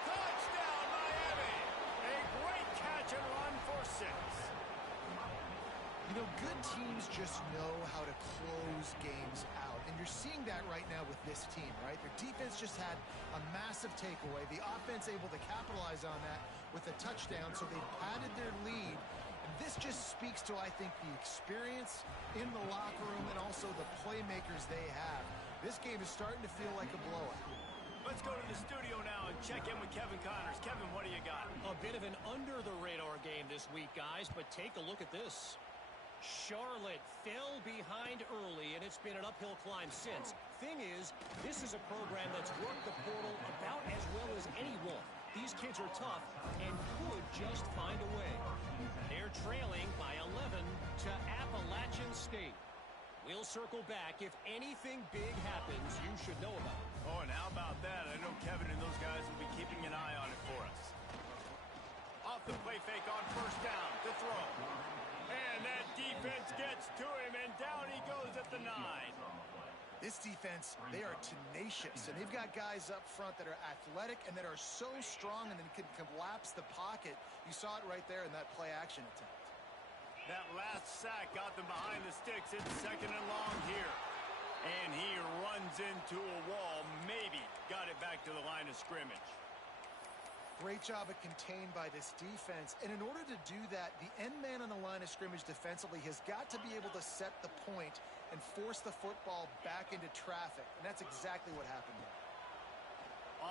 Touchdown, Miami. A great catch and run for 6. You know, good teams just know how to close games out. And you're seeing that right now with this team, right? Their defense just had a massive takeaway. The offense able to capitalize on that with a touchdown, so they padded their lead. And this just speaks to, I think, the experience in the locker room and also the playmakers they have. This game is starting to feel like a blowout. Let's go to the studio now and check in with Kevin Connors. Kevin, what do you got? A bit of an under-the-radar game this week, guys, but take a look at this. Charlotte fell behind early, and it's been an uphill climb since. Thing is, this is a program that's worked the portal about as well as anyone. These kids are tough and could just find a way. They're trailing by 11 to Appalachian State. We'll circle back. If anything big happens, you should know about it. Oh, and how about that? I know Kevin and those guys will be keeping an eye on it for us. Off the play fake on 1st down to throw. And that defense gets to him, and down he goes at the 9. This defense, they are tenacious, and they've got guys up front that are athletic and that are so strong and then can collapse the pocket. You saw it right there in that play-action attempt. That last sack got them behind the sticks. It's 2nd and long here. And he runs into a wall, maybe got it back to the line of scrimmage. Great job at contained by this defense. And in order to do that, the end man on the line of scrimmage defensively has got to be able to set the point and force the football back into traffic. And that's exactly what happened there.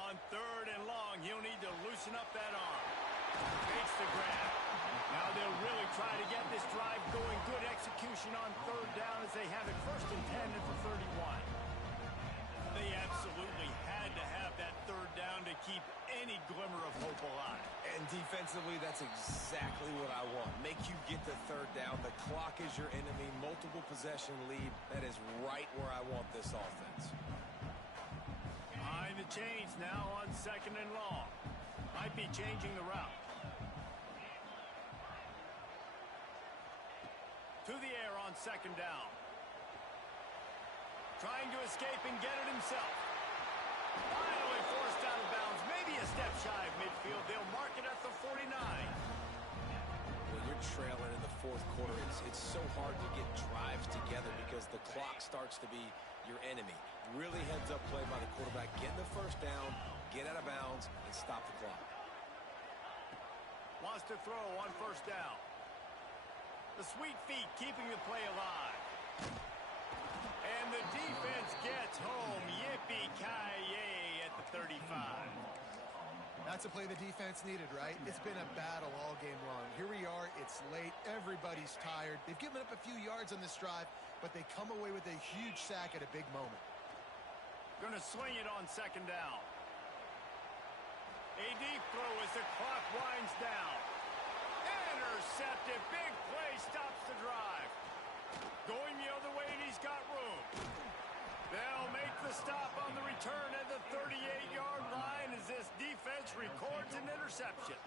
On 3rd and long, he'll need to loosen up that arm. Makes the grab. Now they'll really try to get this drive going. Good execution on 3rd down as they have it 1st and 10 at the 31. They absolutely had to have that 3rd down to keep any glimmer of hope alive. And defensively, that's exactly what I want. Make you get the 3rd down. The clock is your enemy. Multiple possession lead. That is right where I want this offense. Behind the chains now on 2nd and long. Might be changing the route. To the air on 2nd down. Trying to escape and get it himself. Finally forced out of bounds. Maybe a step shy of midfield. They'll mark it at the 49. When you're trailing in the 4th quarter, it's so hard to get drives together because the clock starts to be your enemy. Really heads-up play by the quarterback. Get the 1st down, get out of bounds, and stop the clock. Wants to throw on 1st down. The sweet feet keeping the play alive. And the defense gets home. Yippee-ki-yay at the 35. That's a play the defense needed, right? It's been a battle all game long. Here we are. It's late. Everybody's tired. They've given up a few yards on this drive, but they come away with a huge sack at a big moment. Going to swing it on second down. A deep throw as the clock winds down. Intercepted. Big play stops the drive. Going the other way, and he's got room. They'll make the stop on the return at the 38-yard line as this defense records an interception.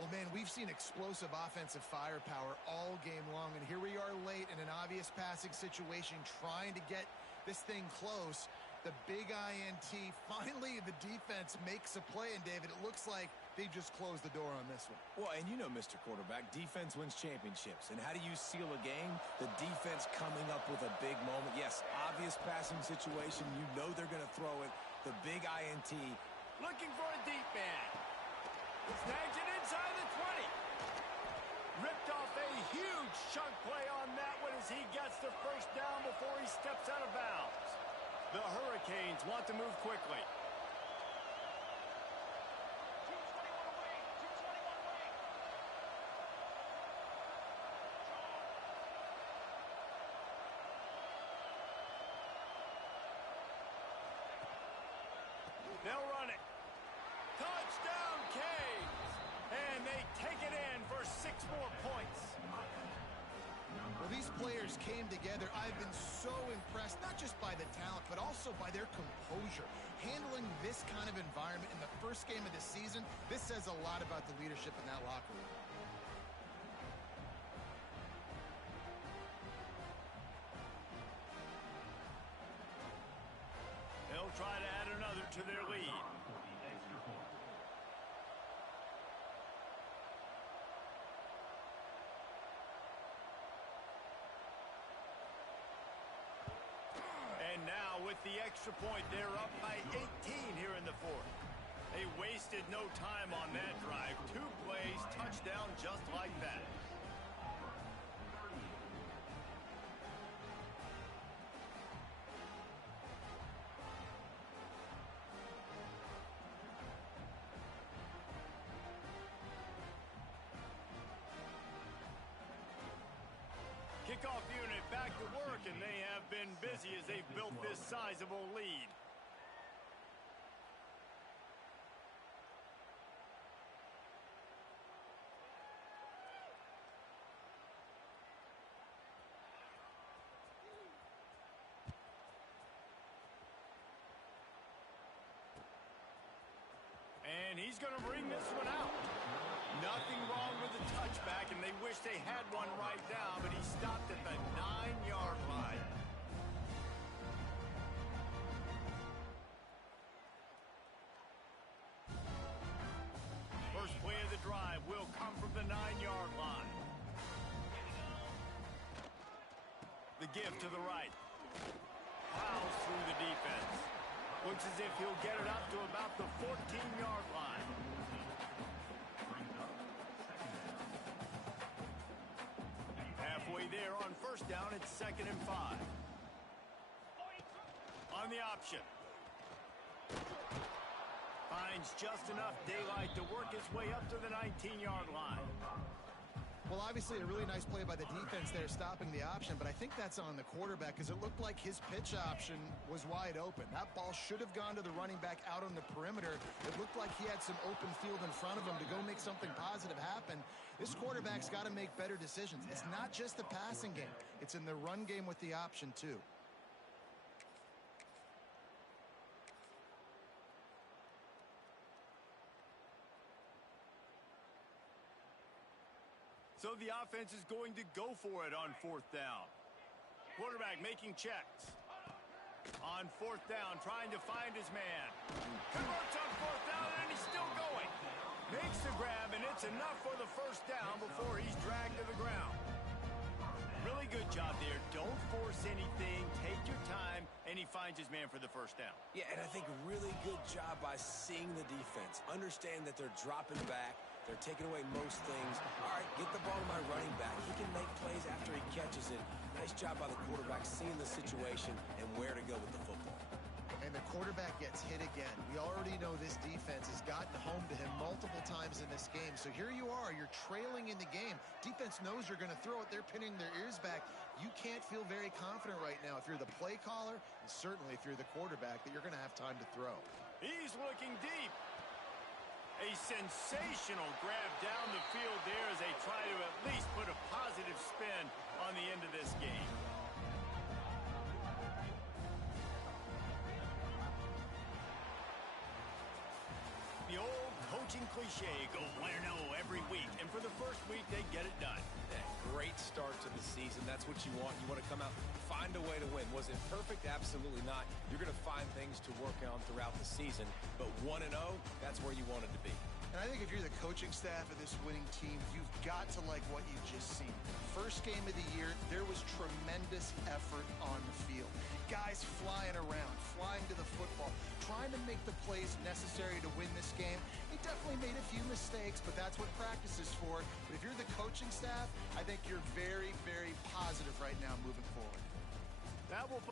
Well, man, we've seen explosive offensive firepower all game long, and here we are late in an obvious passing situation trying to get this thing close. The big INT, finally the defense makes a play, and David, it looks like they've just closed the door on this one. Well, and you know, Mr. Quarterback, defense wins championships. And how do you seal a game? The defense coming up with a big moment. Yes, obvious passing situation. You know they're going to throw it. The big INT. Looking for a deep man. Snags it inside the 20. Ripped off a huge chunk play on that one as he gets the first down before he steps out of bounds. The Hurricanes want to move quickly. They'll run it. Touchdown, Canes! And they take it in for 6 more points. Well, these players came together. I've been so impressed, not just by the talent, but also by their composure. Handling this kind of environment in the first game of the season, this says a lot about the leadership in that locker room. They'll try to add another to their lead. And now with the extra point, they're up by 18 here in the fourth. They wasted no time on that drive. 2 plays, touchdown just like that. Kickoff unit back to work, and they have been busy as they've built this sizable lead. And he's going to bring this one out. Nothing wrong with the touchback, and they wish they had one right now, but he stopped at the 9-yard line. First play of the drive will come from the 9-yard line. The give to the right. Plows through the defense. Looks as if he'll get it up to about the 14-yard line. Halfway there on first down, it's 2nd and 5. On the option. Finds just enough daylight to work his way up to the 19-yard line. Well, obviously a really nice play by the defense there stopping the option, but I think that's on the quarterback because it looked like his pitch option was wide open. That ball should have gone to the running back out on the perimeter. It looked like he had some open field in front of him to go make something positive happen. This quarterback's got to make better decisions. It's not just the passing game. It's in the run game with the option, too. So the offense is going to go for it on 4th down. Quarterback making checks. On 4th down, trying to find his man. Converts on 4th down, and he's still going. Makes the grab, and it's enough for the first down before he's dragged to the ground. Really good job there. Don't force anything. Take your time, and he finds his man for the first down. Yeah, and I think really good job by seeing the defense. Understand that they're dropping back. They're taking away most things. All right, get the ball to my running back. He can make plays after he catches it. Nice job by the quarterback seeing the situation and where to go with the football. And the quarterback gets hit again. We already know this defense has gotten home to him multiple times in this this game. So here you are, you're trailing in the game. Defense knows you're going to throw it. They're pinning their ears back. You can't feel very confident right now if you're the play caller, and certainly if you're the quarterback, that you're going to have time to throw. He's looking deep. A sensational grab down the field there as they try to at least put a positive spin on the end of this game. The old coaching cliche, go 1-0 every week, and for the first week, they get it done. Great start to the season. That's what you want. You want to come out, find a way to win. Was it perfect? Absolutely not. You're going to find things to work on throughout the season, but 1-0, that's where you want it to be. And I think if you're the coaching staff of this winning team, you've got to like what you've just seen. First game of the year, there was tremendous effort on the field. Guys flying around, flying to the football, trying to make the plays necessary to win this game. He definitely made a few mistakes, but that's what practice is for. But if you're the coaching staff, I think you're very, very positive right now moving forward. That will...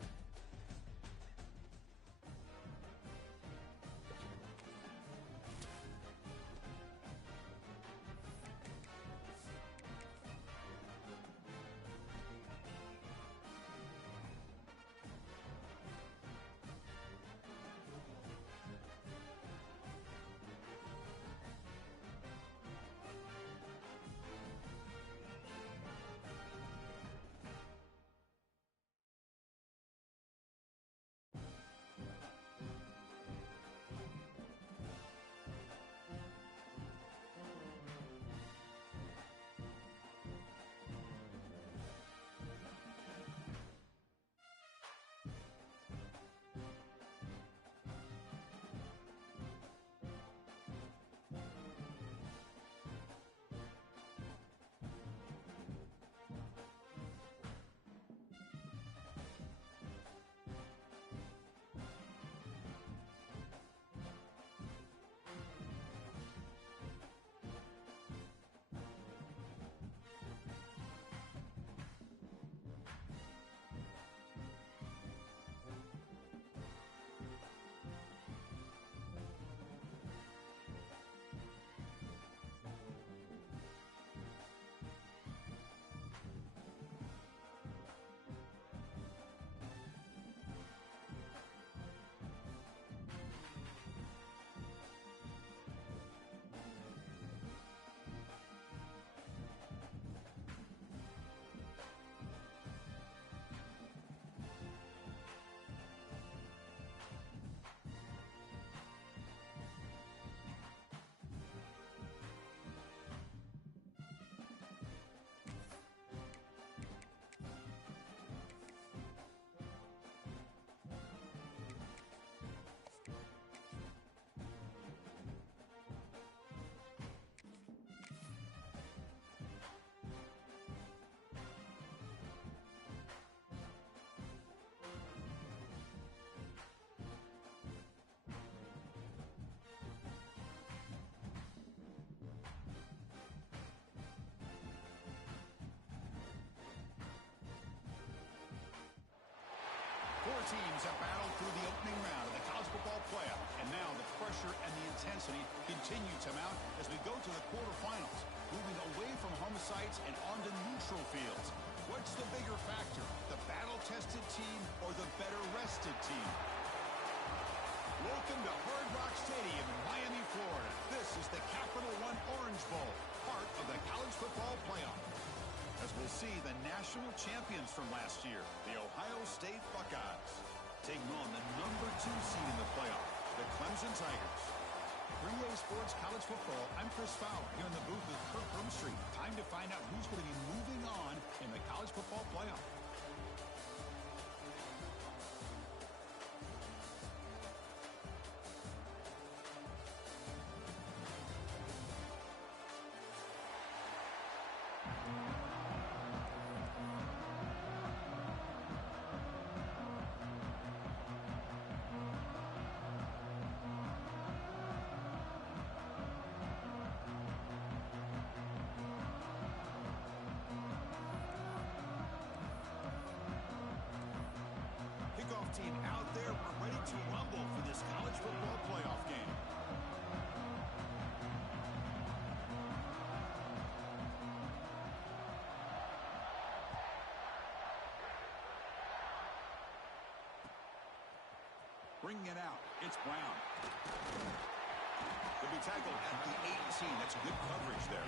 Four teams have battled through the opening round of the college football playoff, and now the pressure and the intensity continue to mount as we go to the quarterfinals, moving away from home sites and onto neutral fields. What's the bigger factor, the battle-tested team or the better-rested team? Welcome to Hard Rock Stadium in Miami, Florida. This is the Capital One Orange Bowl, part of the college football playoff. As we'll see the national champions from last year, the Ohio State Buckeyes, taking on the number 2 seed in the playoff, the Clemson Tigers. For EA Sports College Football, I'm Chris Fowler here in the booth with Kirk Broomstreet. Time to find out who's going to be moving on in the college football playoff. Team out there ready to rumble for this college football playoff game. Bringing it out, it's Brown. Could be tackled at the 18. That's good coverage there.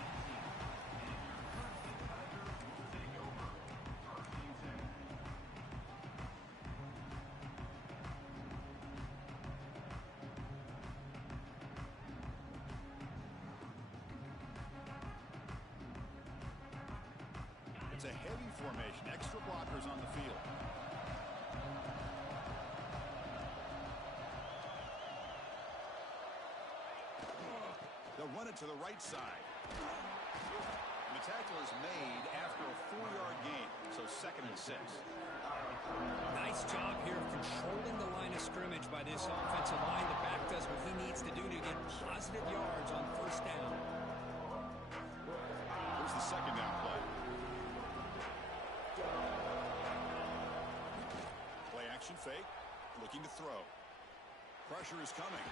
It's a heavy formation. Extra blockers on the field. They'll run it to the right side. The tackle is made after a 4-yard gain, so 2nd and 6. Nice job here of controlling the line of scrimmage by this offensive line. The back does what he needs to do to get positive yards on 1st down. Here's the 2nd down play. Play action fake, looking to throw. Pressure is coming.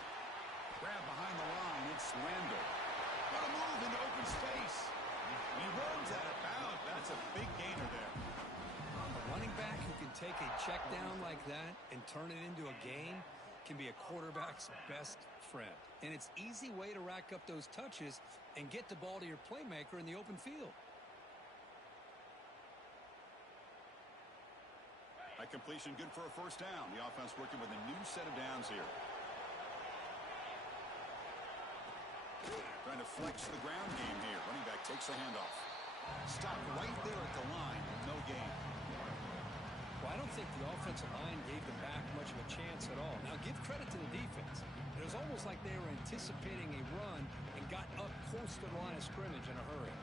Grab behind the line, it's Randall. What a move into open space. And he runs out of bounds. That's a big gainer there. A running back who can take a check down like that and turn it into a gain can be a quarterback's best friend. And it's an easy way to rack up those touches and get the ball to your playmaker in the open field. That completion good for a 1st down. The offense working with a new set of downs here. Trying to flex the ground game here. Running back takes the handoff. Stop right there at the line. No gain. Well, I don't think the offensive line gave them back much of a chance at all. Now, give credit to the defense. It was almost like they were anticipating a run and got up close to the line of scrimmage in a hurry.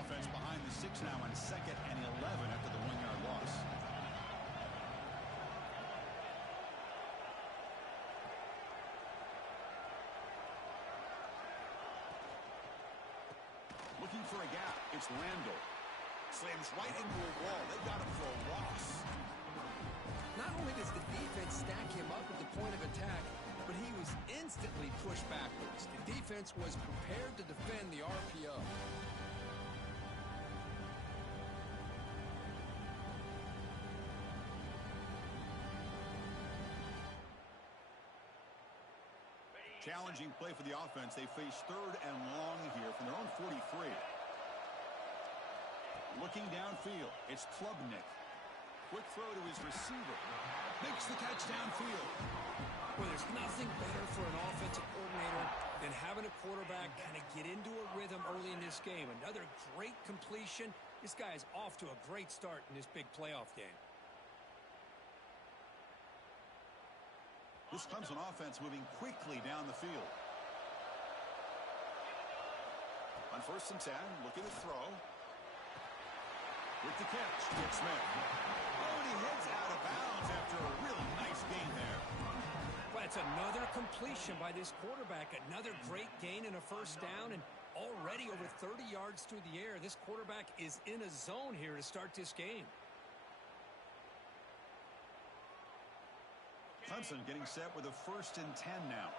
Offense behind the 6 now on 2nd and 11 after the 1-yard loss. Looking for a gap. It's Randall. Slams right into a wall. They got him for a loss. Not only does the defense stack him up at the point of attack, but he was instantly pushed backwards. The defense was prepared to defend the RPO. Challenging play for the offense. They face 3rd and long here from their own 43. Looking downfield, it's Klubnik. Quick throw to his receiver. Makes the catch downfield. Well, there's nothing better for an offensive coordinator than having a quarterback kind of get into a rhythm early in this game. Another great completion. This guy is off to a great start in this big playoff game. This Clemson offense moving quickly down the field. On 1st and 10, looking to throw. With the catch, it's Smith. Oh, and he heads out of bounds after a really nice gain there. But it's another completion by this quarterback. Another great gain and a 1st down, and already over 30 yards through the air. This quarterback is in a zone here to start this game. Clemson getting set with a 1st and 10 now.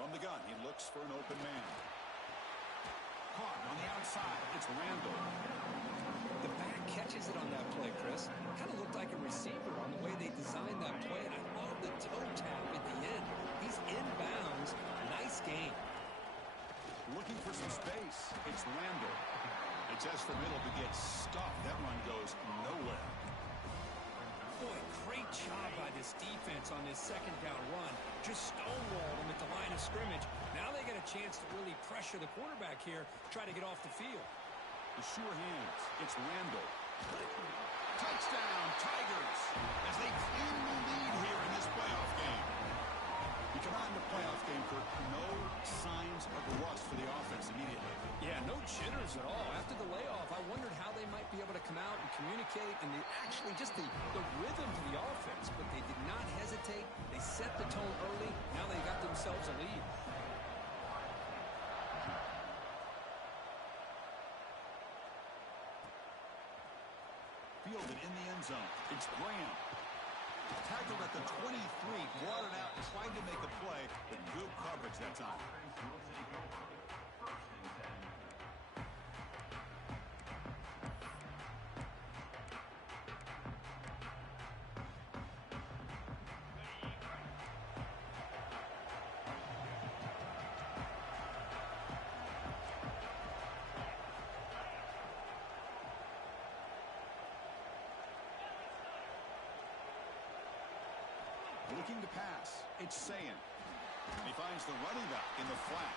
From the gun, he looks for an open man. Caught on the outside. It's Randall. The back catches it on that play, Chris. Kind of looked like a receiver on the way they designed that play, and I love the toe tap at the end. He's inbounds. Nice game. Looking for some space. It's Randall. They test the middle to get stuffed. That run goes nowhere. Boy, great job by this defense on this 2nd down run. Just stonewalled them at the line of scrimmage. Now they get a chance to really pressure the quarterback here, try to get off the field. The sure hands. It's Randall. Touchdown, Tigers, as they claim the lead here in this playoff game. We come out in the playoff game, Kirk. No signs of rust for the offense immediately. Yeah, no jitters at all. After the layoff, I wondered how they might be able to come out and communicate and actually just the rhythm to the offense. But they did not hesitate. They set the tone early. Now they got themselves a lead. fielded in the end zone. It's Graham. Tackled at the 23, brought it out, tried to make a play, but good coverage that time. Looking to pass. It's Sayin. He finds the running back in the flat.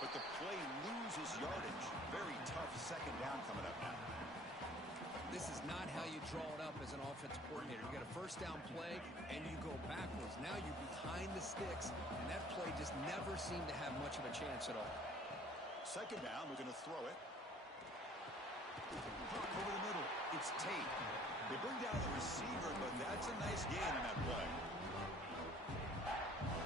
But the play loses yardage. Very tough second down coming up now. This is not how you draw it up as an offensive coordinator. You got a first down play, and you go backwards. Now you're behind the sticks, and that play just never seemed to have much of a chance at all. Second down, we're going to throw it. Over the middle, it's Tate. They bring down the receiver, but that's a nice gain in that play.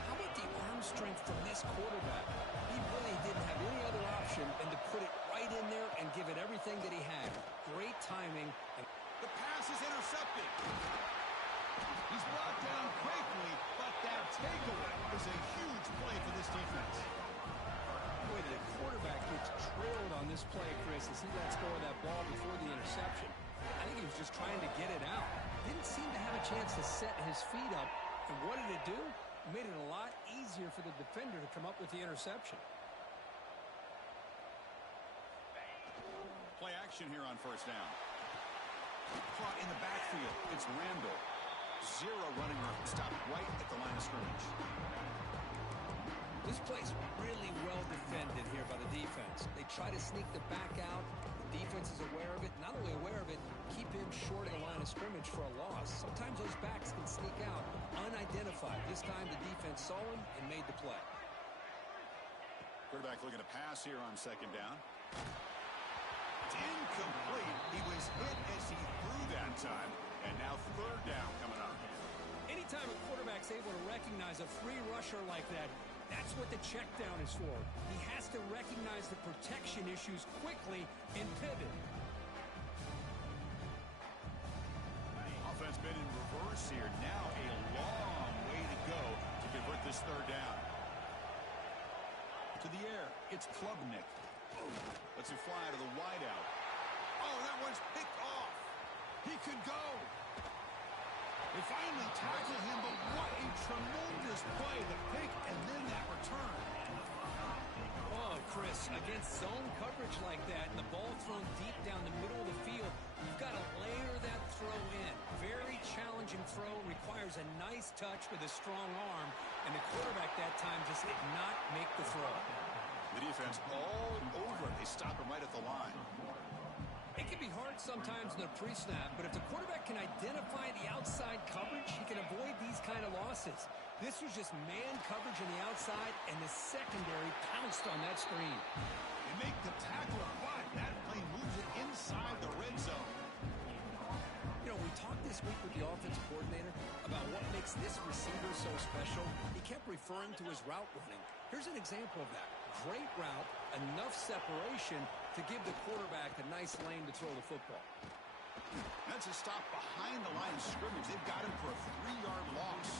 How about the arm strength from this quarterback? He really didn't have any other option than to put it right in there and give it everything that he had. Great timing. The pass is intercepted. He's brought down quickly, but that takeaway is a huge play for this defense. Boy, the quarterback gets trailed on this play, Chris, as he lets go of that ball before the interception. I think he was just trying to get it out. Didn't seem to have a chance to set his feet up. And what did it do? It made it a lot easier for the defender to come up with the interception. Play action here on first down. Caught in the backfield. It's Randall. Zero running room. Stopped right at the line of scrimmage. This play's really well defended here by the defense. They try to sneak the back out. The defense is aware of it. Not only aware of it, keep him short of the line of scrimmage for a loss. Sometimes those backs can sneak out unidentified. This time the defense saw him and made the play. Quarterback looking to pass here on second down. It's incomplete. He was hit as he threw that time. And now third down coming up. Anytime a quarterback's able to recognize a free rusher like that, that's what the check down is for. He has to recognize the protection issues quickly and pivot. Offense been in reverse here. Now a long way to go to convert this third down. To the air, it's Klubnik. Lets it fly to the wideout. Oh, that one's picked off. He could go. They finally tackle him, but what a tremendous play. The pick and then that return. Oh, Chris, against zone coverage like that and the ball thrown deep down the middle of the field, you've got to layer that throw in. Very challenging throw, requires a nice touch with a strong arm, and the quarterback that time just did not make the throw. The defense all over it. They stop him right at the line. It can be hard sometimes in the pre-snap, but if the quarterback can identify the outside coverage, he can avoid these kind of losses. This was just man coverage on the outside, and the secondary pounced on that screen. They make the tackle, but that play moves it inside the red zone. You know, we talked this week with the offensive coordinator about what makes this receiver so special. He kept referring to his route running. Here's an example of that. Great route, enough separation to give the quarterback a nice lane to throw the football. That's a stop behind the line of scrimmage. They've got him for a 3-yard loss.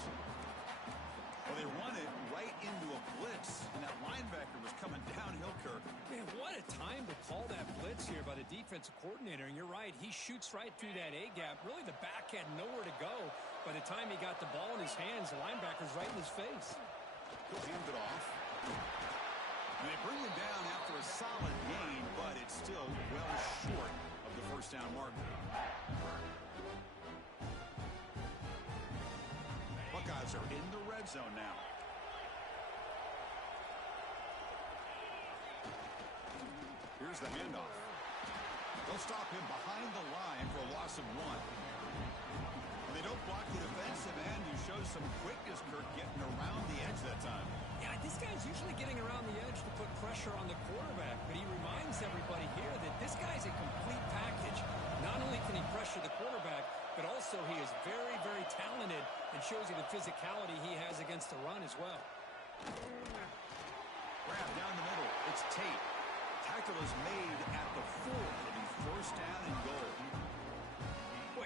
Well, they run it right into a blitz, and that linebacker was coming downhill, Kirk. Man, what a time to call that blitz here by the defensive coordinator. And you're right, he shoots right through that A-gap. Really, the back had nowhere to go. By the time he got the ball in his hands, the linebacker's right in his face. He'll hand it off. And they bring him down after a solid gain, but it's still well short of the first down marker. Buckeyes are in the red zone now. Here's the handoff. They'll stop him behind the line for a loss of 1. They don't block the defensive end, who shows some quickness, Kirk, getting around the edge that time. Yeah, this guy's usually getting around the edge to put pressure on the quarterback, but he reminds everybody here that this guy's a complete package. Not only can he pressure the quarterback, but also he is very, very talented and shows you the physicality he has against the run as well. Grab down the middle. It's Tate. Tackle is made at the 4. It'll be first down and goal.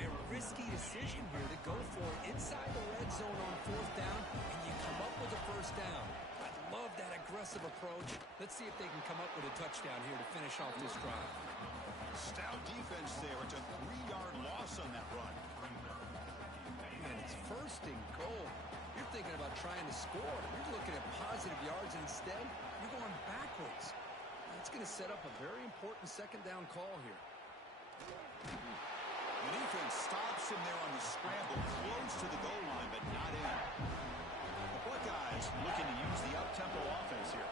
Boy, a risky decision here to go for it inside the red zone on 4th down, and you come up with a first down. I love that aggressive approach. Let's see if they can come up with a touchdown here to finish off this drive. Stout defense there. It's a 3-yard loss on that run. And it's 1st and goal. You're thinking about trying to score. You're looking at positive yards, and instead, you're going backwards. That's going to set up a very important 2nd down call here. The defense stops him there on the scramble, close to the goal line, but not in. The Buckeyes looking to use the up-tempo offense here.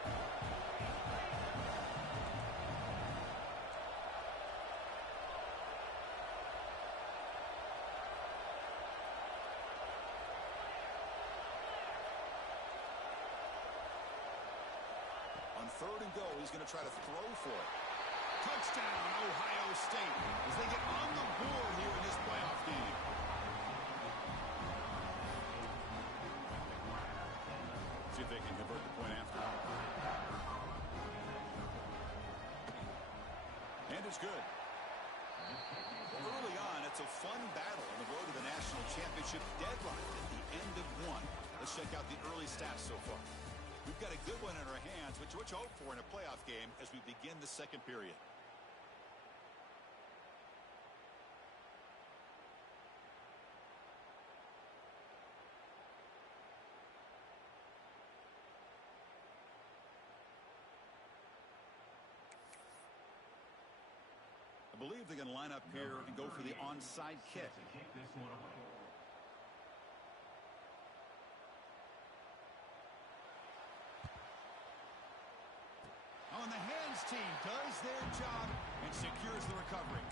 On 3rd and goal, he's going to try to throw for it. Touchdown, Ohio State, as they get on the board here in this playoff game. See if they can convert the point after. And it's good. Early on, it's a fun battle on the road to the national championship deadline at the end of one. Let's check out the early stats so far. We've got a good one in our hands, which you hope for in a playoff game as we begin the 2nd period. I believe they're going to line up here and go for the onside kick. Oh, and the hands team does their job and secures the recovery.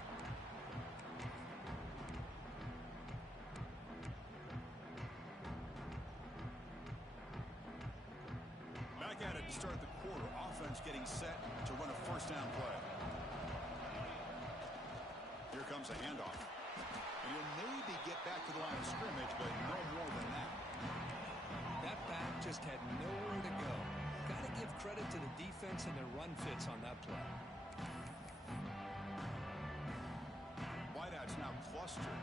Back at it to start the quarter. Offense getting set to run a 1st down play. Here comes a handoff. And he'll maybe get back to the line of scrimmage, but no more than that. That back just had nowhere to go. Got to give credit to the defense and their run fits on that play. Wideout's now clustered.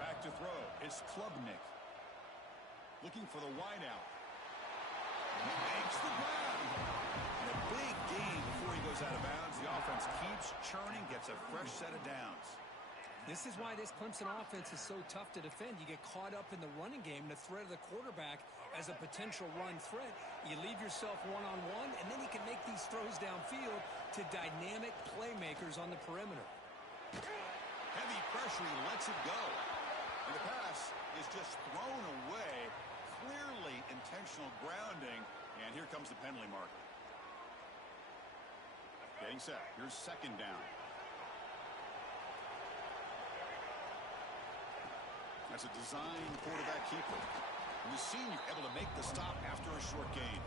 Back to throw is Klubnik. Looking for the wideout. Makes the grab. And a big gain before he goes out of bounds. The offense keeps churning, gets a fresh set of downs. This is why this Clemson offense is so tough to defend. You get caught up in the running game, the threat of the quarterback as a potential run threat. You leave yourself one-on-one, and then you can make these throws downfield to dynamic playmakers on the perimeter. Heavy pressure, he lets it go. And the pass is just thrown away. Clearly intentional grounding. And here comes the penalty marker. Getting set. Here's 2nd down. That's a design quarterback keeper. And the senior able to make the stop after a short gain.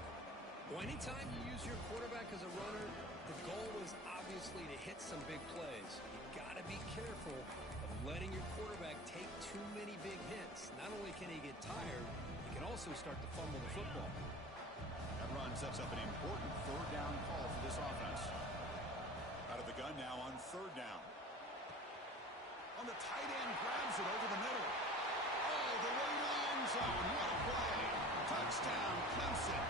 Well, anytime you use your quarterback as a runner, the goal is obviously to hit some big plays. You got to be careful of letting your quarterback take too many big hits. Not only can he get tired, he can also start to fumble the football. That run sets up an important 3rd down call for this offense. Out of the gun now on 3rd down. On the tight end, grabs it over the middle. All the way to the end zone. What a play. Touchdown, Clemson.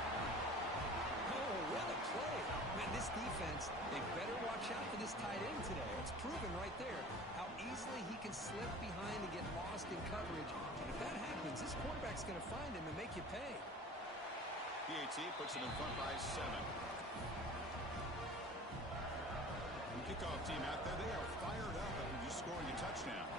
Oh, what a play. Man, this defense, they better watch out for this tight end today. It's proven right there how easily he can slip behind and get lost in coverage. And if that happens, this quarterback's going to find him and make you pay. PAT puts them in front by 7. The kickoff team out there, they are fired up after just scoring a touchdown.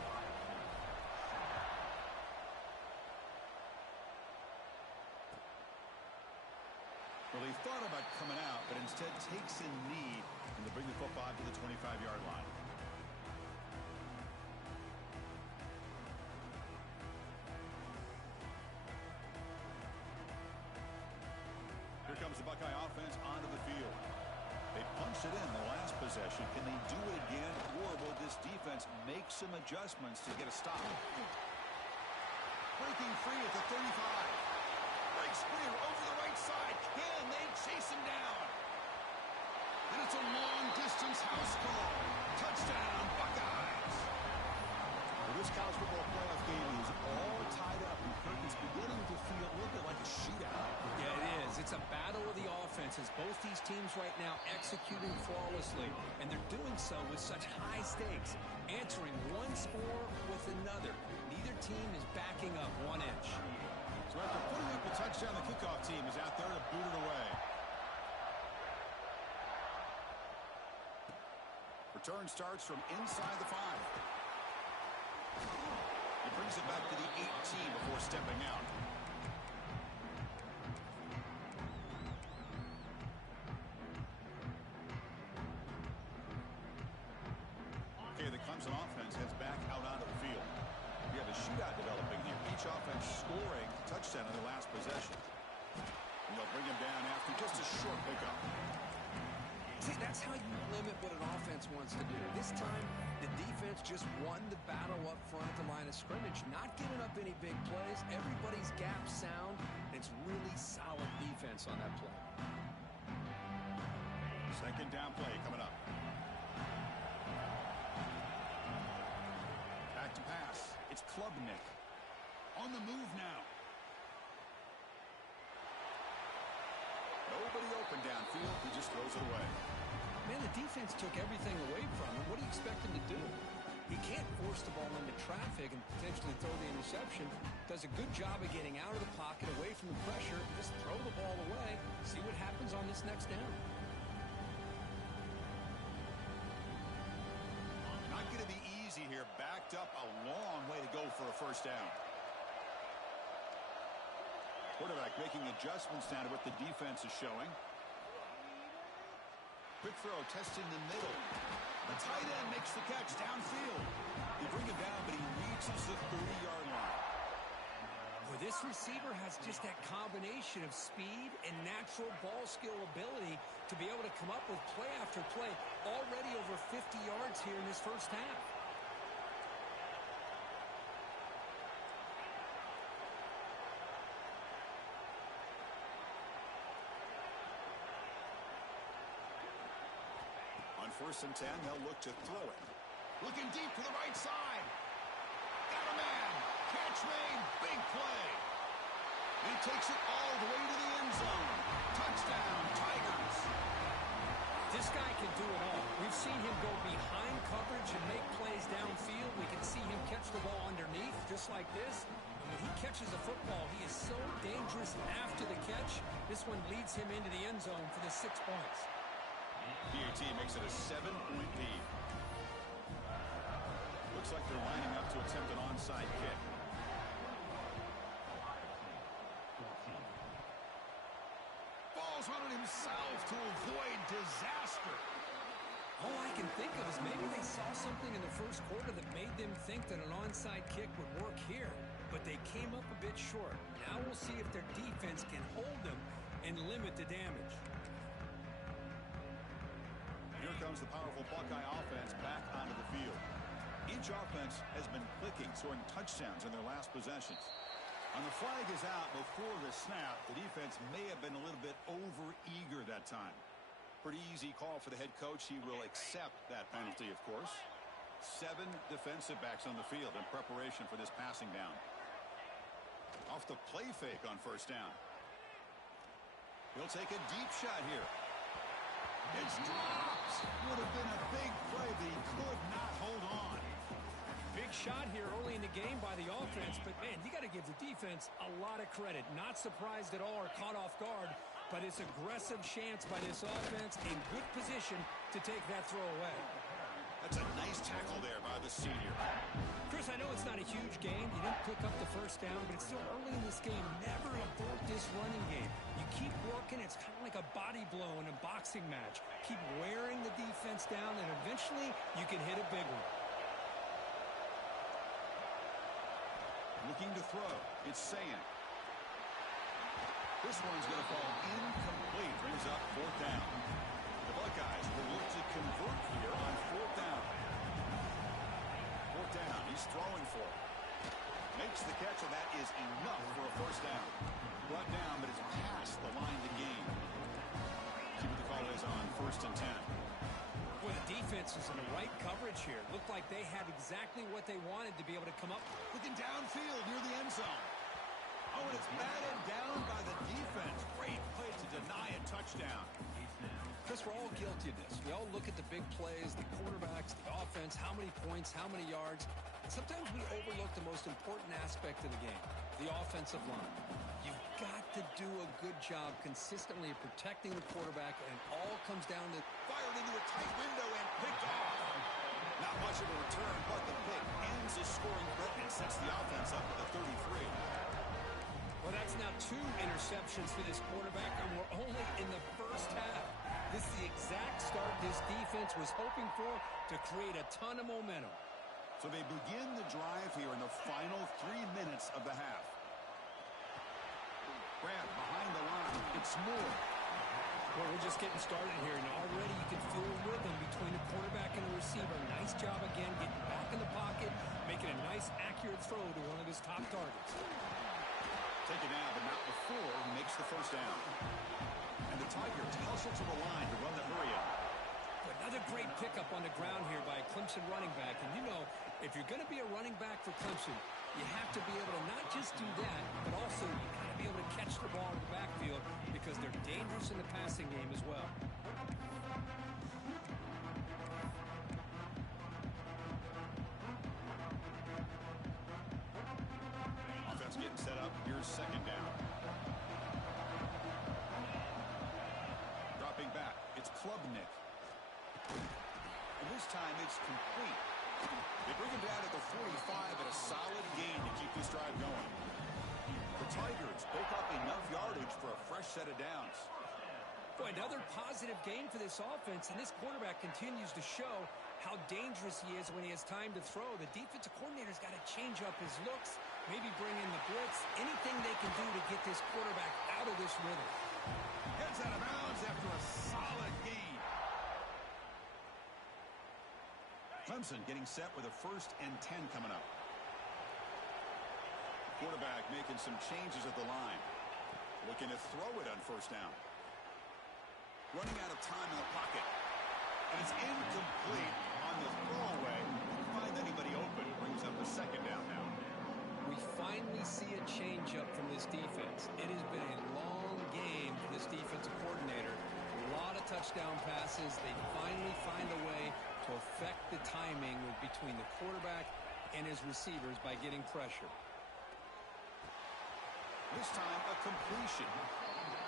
Well, he thought about coming out, but instead takes a knee and to bring the football to the 25-yard line. Here comes the Buckeye offense onto the field. They punched it in the last possession. Can they do it again, or will this defense make some adjustments to get a stop? Breaking free at the 35. Breaks free over the right side. Can they chase him down? And it's a long-distance house call. Touchdown, Buckeyes. Well, this college football playoff game is all tied up, and it's beginning to feel a little bit like a shootout. Yeah, it is. It's a battle of the offenses. Both these teams right now executing flawlessly, and they're doing so with such high stakes, answering one score with another. Neither team is backing up 1 inch. So after putting up a touchdown, the kickoff team is out there to boot it away. Return starts from inside the 5. He brings it back to the 18 before stepping out. Okay, the Clemson offense heads back out onto the field. We have a shootout developing here. Each offense scoring a touchdown in their last possession. And they'll bring him down after just a short pickup. See, that's how you limit what an offense wants to do. This time, the defense just won the battle up front at the line of scrimmage, not giving up any big plays. Everybody's gap sound. It's really solid defense on that play. Second down play coming up. Back to pass. It's Klubnik. On the move now. Nobody open downfield. He just throws it away. Man, the defense took everything away from him. What do you expect him to do? He can't force the ball into traffic and potentially throw the interception. Does a good job of getting out of the pocket, away from the pressure, just throw the ball away. See what happens on this next down. Not going to be easy here. Backed up a long way to go for a first down. Quarterback making adjustments now to what the defense is showing. Quick throw, testing the middle. The tight end makes the catch downfield. They bring him down, but he reaches the 30-yard line. Well, this receiver has just that combination of speed and natural ball skill ability to be able to come up with play after play. Already over 50 yards here in this first half. On 1st and 10, they'll look to throw it. Looking deep to the right side. Got a man. Catch made. Big play. And he takes it all the way to the end zone. Touchdown, Tigers. This guy can do it all. We've seen him go behind coverage and make plays downfield. We can see him catch the ball underneath just like this. And when he catches a football, he is so dangerous after the catch. This one leads him into the end zone for the 6 points. PAT makes it a 7-point lead. Looks like they're lining up to attempt an onside kick. Falls on it himself to avoid disaster. All I can think of is maybe they saw something in the first quarter that made them think that an onside kick would work here. But they came up a bit short. Now we'll see if their defense can hold them and limit the damage. Here comes the powerful Buckeye offense back onto the field. Each offense has been clicking, scoring touchdowns in their last possessions. And the flag is out before the snap. The defense may have been a little bit over-eager that time. Pretty easy call for the head coach. He will accept that penalty, of course. 7 defensive backs on the field in preparation for this passing down. Off the play fake on 1st down. He'll take a deep shot here. It's dropped. Would have been a big play, but he could not hold on. Big shot here early in the game by the offense, but man, you got to give the defense a lot of credit. Not surprised at all or caught off guard, but it's aggressive chance by this offense in good position to take that throw away. That's a nice tackle there by the senior. Chris, I know it's not a huge game. You didn't pick up the first down, but it's still early in this game. Never abort this running game. You keep working. It's kind of like a body blow in a boxing match. Keep wearing the defense down, and eventually you can hit a big one. Looking to throw. It's Saying. This one's going to fall incomplete. Brings up 4th down. The Buckeyes will look to convert here on 4th down. 4th down. He's throwing for it. Makes the catch, and that is enough for a 1st down. Brought down, but it's past the line to gain. See what the call is on 1st and 10. Well, the defense was in the right coverage here. Looked like they had exactly what they wanted to be able to come up. Looking downfield near the end zone. Oh, and it's batted down by the defense. Great play to deny a touchdown. Chris, we're all guilty of this. We all look at the big plays, the quarterbacks, the offense, how many points, how many yards. Sometimes we overlook the most important aspect of the game, the offensive line. You've got to do a good job consistently of protecting the quarterback, and it all comes down to Fired into a tight window and picked off. Not much of a return, but the pick ends the scoring threat and sets the offense up at the 33. Well, that's now 2 interceptions for this quarterback, and we're only in the first half. This is the exact start this defense was hoping for to create a ton of momentum. So they begin the drive here in the final 3 minutes of the half. Grab behind the line. It's Moore. Well, we're just getting started here, and already you can feel a rhythm between the quarterback and the receiver. Nice job again, getting back in the pocket, making a nice, accurate throw to one of his top targets. Taken out, but not before he makes the first down. And the Tigers hustle to the line to run the hurry up. Another great pickup on the ground here by a Clemson running back. And you know, if you're going to be a running back for Clemson, you have to be able to not just do that, but also you got to be able to catch the ball in the backfield because they're dangerous in the passing game as well. Offense getting set up. Here's second down. Dropping back. It's Klubnik. And this time it's complete. They bring him down at the 45 at a solid gain to keep this drive going. The Tigers pick up enough yardage for a fresh set of downs. Boy, another positive game for this offense, and this quarterback continues to show how dangerous he is when he has time to throw. The defensive coordinator's got to change up his looks, maybe bring in the blitz, anything they can do to get this quarterback out of this rhythm. Heads out of bounds after a solid gain. Clemson getting set with a 1st and 10 coming up. Quarterback making some changes at the line. Looking to throw it on first down. Running out of time in the pocket. And it's incomplete on the throwaway. Didn't find anybody open. Brings up the second down now. We finally see a change-up from this defense. It has been a long game for this defensive coordinator. A lot of touchdown passes. They finally find a way to affect the timing between the quarterback and his receivers by getting pressure. This time a completion.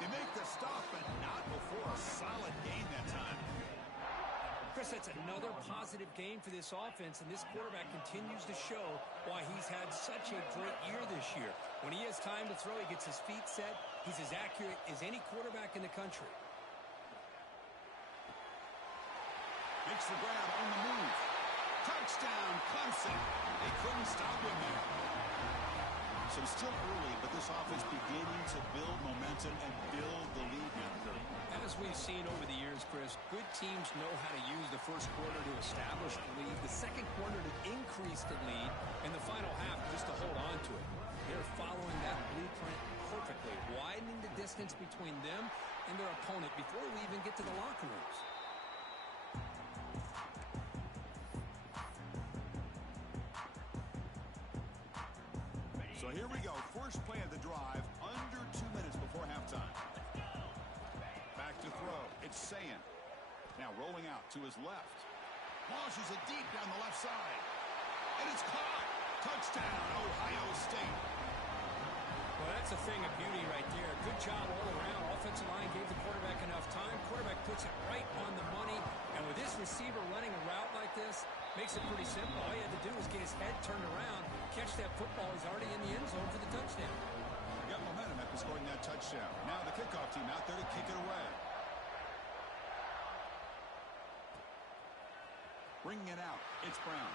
They make the stop, but not before a solid gain that time. Chris, that's another positive game for this offense, and this quarterback continues to show why he's had such a great year this year. When he has time to throw, he gets his feet set. He's as accurate as any quarterback in the country. Makes the grab on the move. Touchdown, Clemson. They couldn't stop him there. So it's still early, but this offense beginning to build momentum and build the lead now. As we've seen over the years, Chris, good teams know how to use the first quarter to establish the lead, the second quarter to increase the lead, and the final half just to hold on to it. They're following that blueprint perfectly, widening the distance between them and their opponent before we even get to the locker rooms. So here we go. First play of the drive, under 2 minutes before halftime. Back to throw. It's Sayan. Now rolling out to his left. Launches it deep down the left side. And it's caught. Touchdown, Ohio State. Well, that's a thing of beauty right there. Good job all around. Offensive line gave the quarterback enough time. Quarterback puts it right on the money. And with this receiver running a route like this, makes it pretty simple. All he had to do was get his head turned around, catch that football. He's already in the end zone for the touchdown. Got momentum after scoring that touchdown. Now the kickoff team out there to kick it away. Bringing it out. It's Brown.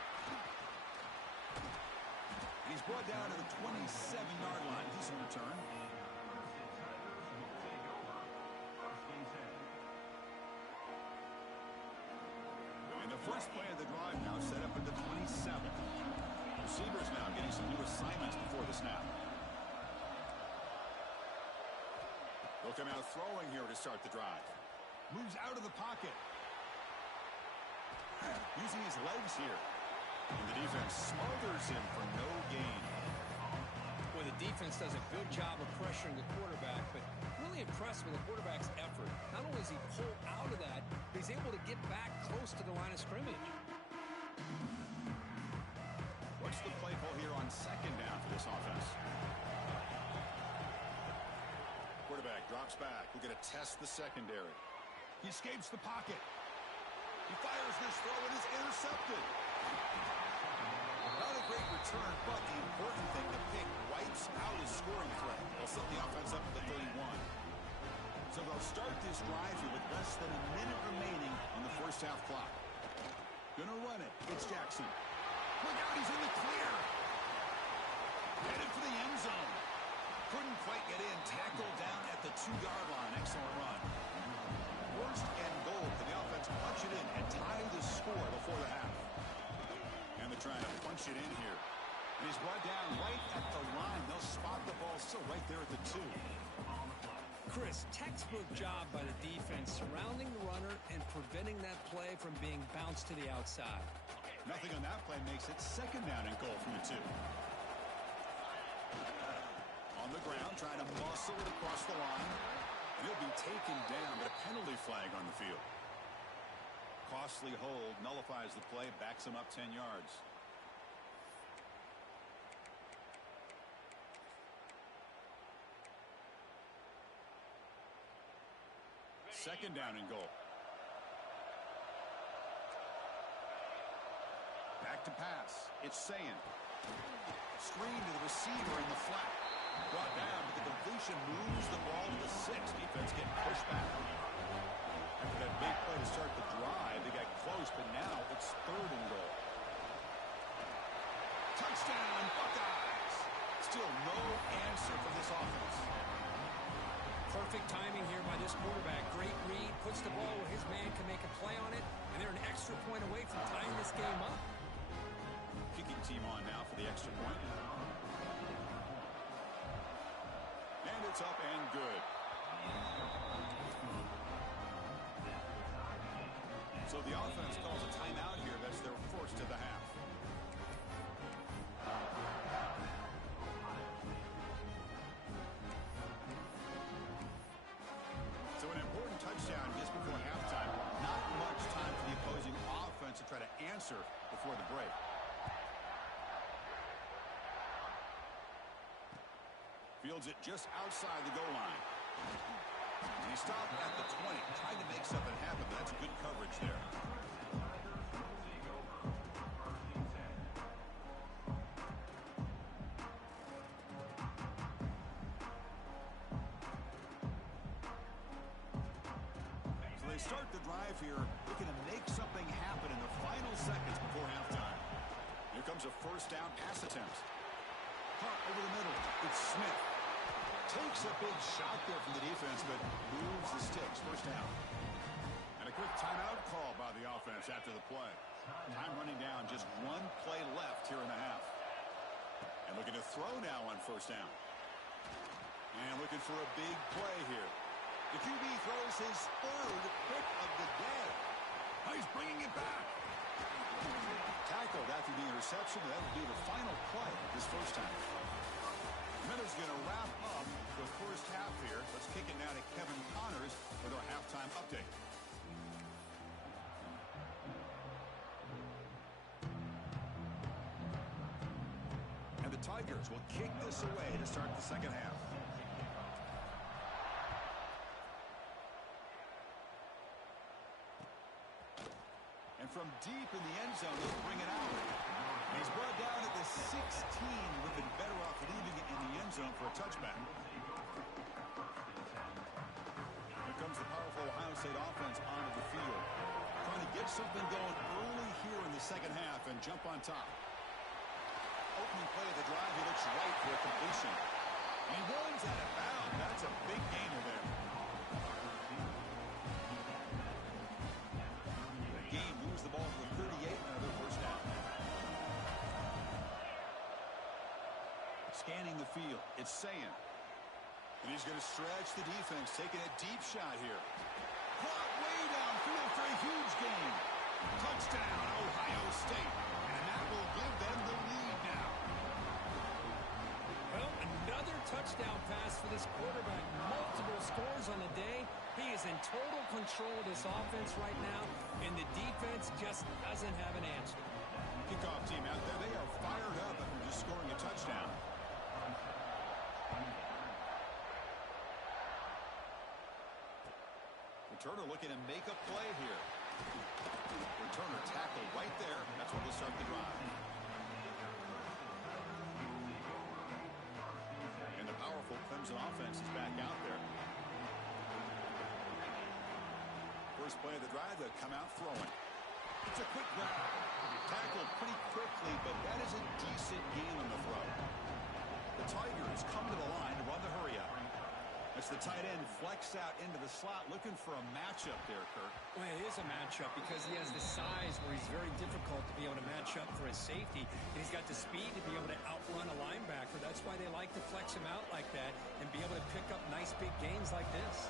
And he's brought down to the 27-yard line. Decent return. And the first play of the drive now set up at the 27. Receivers now getting some new assignments before the snap. They'll come out throwing here to start the drive. Moves out of the pocket. using his legs here. And the defense smothers him for no gain. Well, the defense does a good job of pressuring the quarterback, but really impressed with the quarterback's effort. Not only does he pull out of that, but he's able to get back close to the line of scrimmage. What's the play call here on second down for this offense? Quarterback drops back. We're going to test the secondary. He escapes the pocket. He fires this throw and is intercepted. Not a great return, but the important thing, the pick wipes out his scoring threat. They'll set the offense up at the 31. So they'll start this drive here with less than a minute remaining on the first half clock. Gonna run it. It's Jackson. Look out, he's in the clear. Headed for the end zone. Couldn't quite get in. Tackled down at the 2-yard line. Excellent run. First and goal. Can the offense punch it in and tie the score before the half? And they're trying to punch it in here. And he's brought down right at the line. They'll spot the ball still right there at the 2. Chris, textbook job by the defense surrounding the runner and preventing that play from being bounced to the outside. Nothing on that play makes it second down and goal from the 2. On the ground, trying to muscle it across the line. And he'll be taken down, but a penalty flag on the field. Costly hold, nullifies the play, backs him up 10 yards. Second down and goal. Back to pass. It's Sayin. Screen to the receiver in the flat. Brought down, but the completion moves the ball to the 6. Defense getting pushed back. After that big play to start the drive, they got close, but now it's third and goal. Touchdown, Buckeyes! Still no answer from this offense. Perfect timing here by this quarterback. Great read, puts the ball where his man can make a play on it, and they're an extra point away from tying this game up. Kicking team on now for the extra point. And it's up and good. So the offense calls a timeout here. That's their first of the half. So an important touchdown just before halftime. Not much time for the opposing offense to try to answer before the break. Fields it just outside the goal line. He stopped at the 20, trying to make something happen, but that's good coverage there. So they start the drive here, looking to make something happen in the final seconds before halftime. Here comes a first down pass attempt. Caught over the middle. It's Smith. Takes a big shot there from the defense, but moves the sticks. First down. And a quick timeout call by the offense after the play. Time running down. Just one play left here in the half. And looking to throw now on first down. And looking for a big play here. The QB throws his third pick of the day. Oh, he's bringing it back. Tackled after the interception. That would be the final play this first time. Minute's going to wrap up the first half here. Let's kick it now to Kevin Connors with our halftime update. And the Tigers will kick this away to start the second half. And from deep in the end zone, they'll bring it out. He's brought down at the 16. Would have been better off leaving it in the end zone for a touchback. Here comes the powerful Ohio State offense onto the field. Trying to get something going early here in the second half and jump on top. Opening play of the drive, he looks right for a completion. And he runs out of bounds. That's a big gainer there. The game moves the ball to the 38, another first down. Scanning the field, it's Sayin. And he's going to stretch the defense, taking a deep shot here. Caught way downfield for a huge gain. Touchdown, Ohio State. And that will give them the lead now. Well, another touchdown pass for this quarterback. Multiple scores on the day. He is in total control of this offense right now, and the defense just doesn't have an answer. Kickoff team out there, they are fired up after just scoring a touchdown. Returner looking to make a play here. Returner tackle right there. That's what will start the drive. And the powerful Clemson offense is back out there. First play of the drive, they'll come out throwing. It's a quick grab. Tackled pretty quickly, but that is a decent gain on the throw. The Tigers come to the line to run the hurry up. As the tight end flexed out into the slot, looking for a matchup there, Kurt. Well, it is a matchup because he has the size where he's very difficult to be able to match up for his safety. And he's got the speed to be able to outrun a linebacker. That's why they like to flex him out like that and be able to pick up nice big gains like this.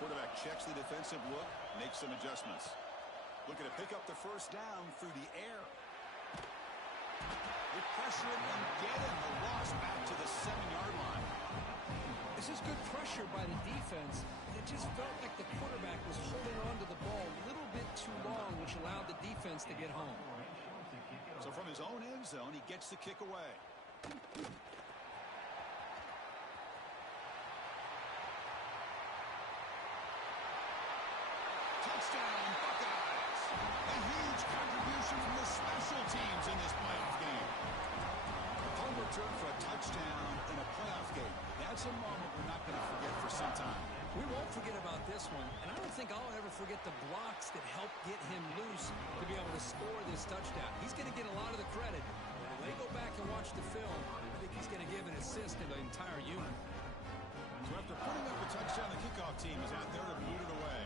Quarterback checks the defensive look, makes some adjustments. Looking to pick up the first down through the air. With pressure and getting the loss back to the 7-yard line. This is good pressure by the defense. It just felt like the quarterback was holding on to the ball a little bit too long, which allowed the defense to get home. So from his own end zone, he gets the kick away. Touchdown, Buckeyes! A huge contribution from the special teams in this playoff game. Home return for a touchdown in a playoff game. That's a moment we're not going to forget for some time. We won't forget about this one, and I don't think I'll ever forget the blocks that helped get him loose to be able to score this touchdown. He's going to get a lot of the credit. When they go back and watch the film, I think he's going to give an assist to the entire unit. So after putting up a touchdown, the kickoff team is out there to boot it away.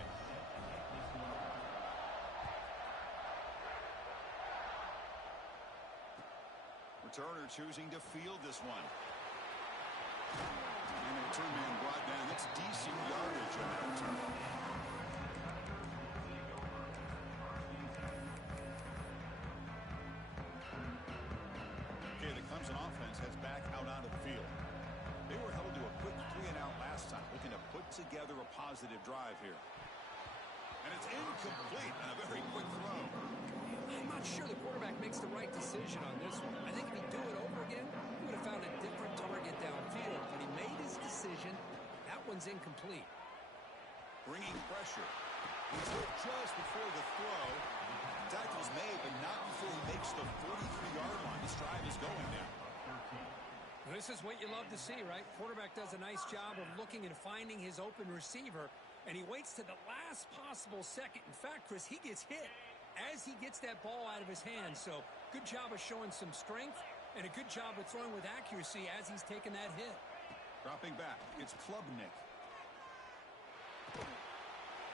Returner choosing to field this one. And the return man brought down. It's decent yardage on that return. Okay, the Clemson offense heads back out onto the field. They were held to a quick 3-and-out last time, looking to put together a positive drive here. And it's incomplete on a very quick throw. I'm not sure the quarterback makes the right decision on this one. I think if he'd do it over again, he would have found a different target downfield. But he made his decision. That one's incomplete. Bringing pressure. He's hit just before the throw. Tackle's made, but not before he makes the 43-yard line. This drive is going now. This is what you love to see, right? Quarterback does a nice job of looking and finding his open receiver, and he waits to the last possible second. In fact, Chris, he gets hit as he gets that ball out of his hands. So good job of showing some strength and a good job of throwing with accuracy as he's taking that hit. Dropping back, it's Klubnik.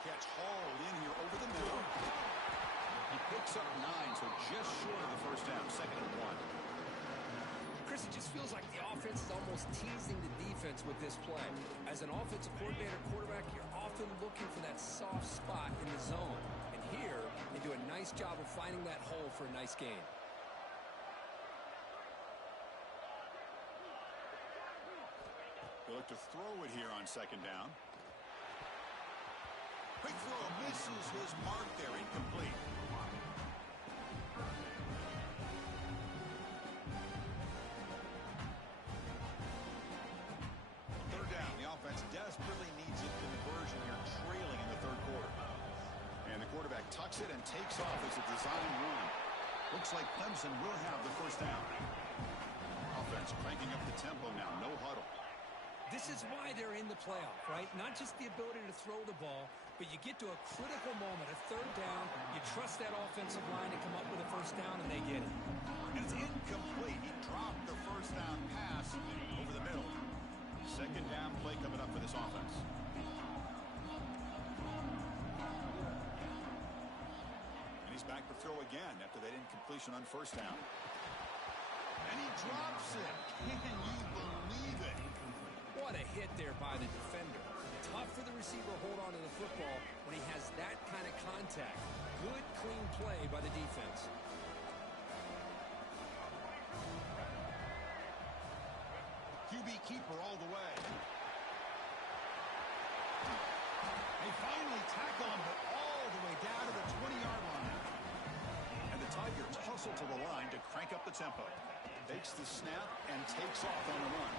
Catch hauled in here over the middle. He picks up 9, so just short of the first down, 2nd and 1. Chris, it just feels like the offense is almost teasing the defense with this play. As an offensive coordinator quarterback, you're often looking for that soft spot in the zone. And here, they do a nice job of finding that hole for a nice gain. They look to throw it here on 2nd down. Quick throw, misses his mark there, incomplete. Third down, the offense desperately needs a conversion here, trailing in the 3rd quarter. And the quarterback tucks it and takes off as a design run. Looks like Clemson will have the first down. Offense cranking up the tempo now, no huddle. This is why they're in the playoff, right? Not just the ability to throw the ball, but you get to a critical moment, a 3rd down, you trust that offensive line to come up with a first down, and they get it. And it's incomplete. He dropped the first down pass over the middle. 2nd down play coming up for this offense. And he's back to throw again after that incompletion on 1st down. And he drops it. Can you believe it? What a hit there by the defender. Tough for the receiver to hold on to the football when he has that kind of contact. Good, clean play by the defense. QB keeper all the way. They finally tackle him, but all the way down to the 20-yard line. And the Tigers hustle to the line to crank up the tempo. Takes the snap and takes off on the run.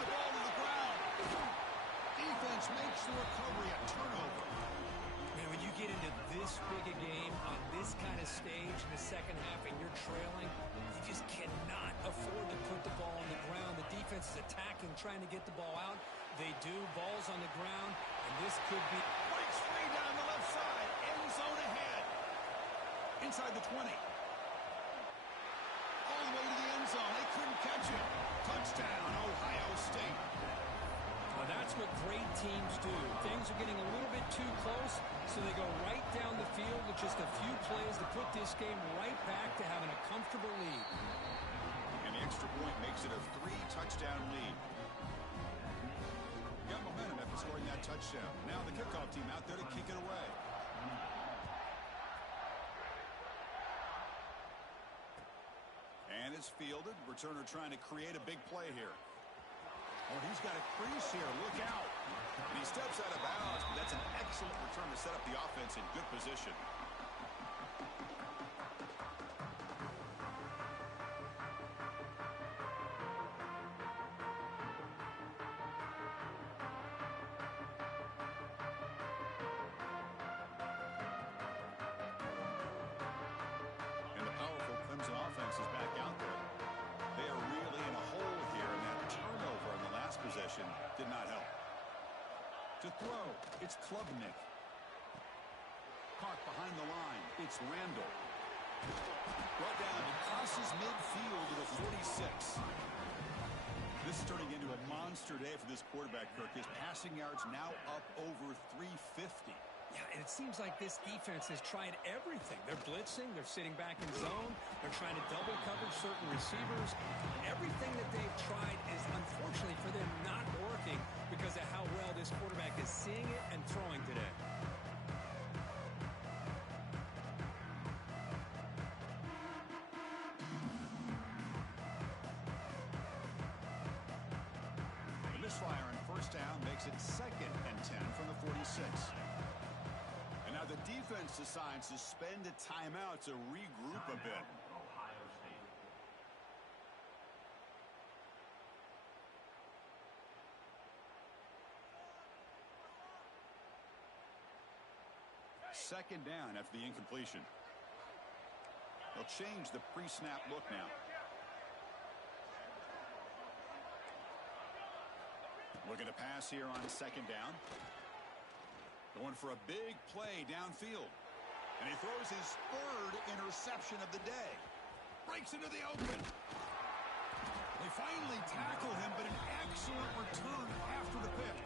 The ball to the ground. Defense makes the recovery a turnover. Man, when you get into this big a game on this kind of stage in the second half and you're trailing, you just cannot afford to put the ball on the ground. The defense is attacking, trying to get the ball out. They do. Ball's on the ground, and this could be... Breaks free down the left side. End zone ahead. Inside the 20. All the way to the end zone. They couldn't catch it. Touchdown, Ohio State. Well, that's what great teams do. Things are getting a little bit too close, so they go right down the field with just a few plays to put this game right back to having a comfortable lead. And the extra point makes it a 3-touchdown lead. Got momentum after scoring that touchdown. Now the kickoff team out there to kick it away. And it's fielded. Returner trying to create a big play here. Oh, he's got a crease here. Look out. And he steps out of bounds, but that's an excellent return to set up the offense in good position. And the powerful Clemson offense is back out there. They are really in a hole here, and that turnover in the last possession did not help. To throw, it's Klubnik. Caught behind the line, it's Randall. Brought down, he crosses midfield to the 46. This is turning into a monster day for this quarterback, Kirk. His passing yards now up over 350. Yeah, and it seems like this defense has tried everything. They're blitzing, they're sitting back in zone, they're trying to double cover certain receivers. Everything that they've tried is, unfortunately for them, not working because of how well this quarterback is seeing it and throwing today. The misfire on first down makes it 2nd and 10 from the 46. And now the defense decides to spend a timeout to regroup a bit. Ohio State. Second down after the incompletion. They'll change the pre-snap look now. Looking to pass here on second down. Going for a big play downfield. And he throws his 3rd interception of the day. Breaks into the open. They finally tackle him, but an excellent return after the pick.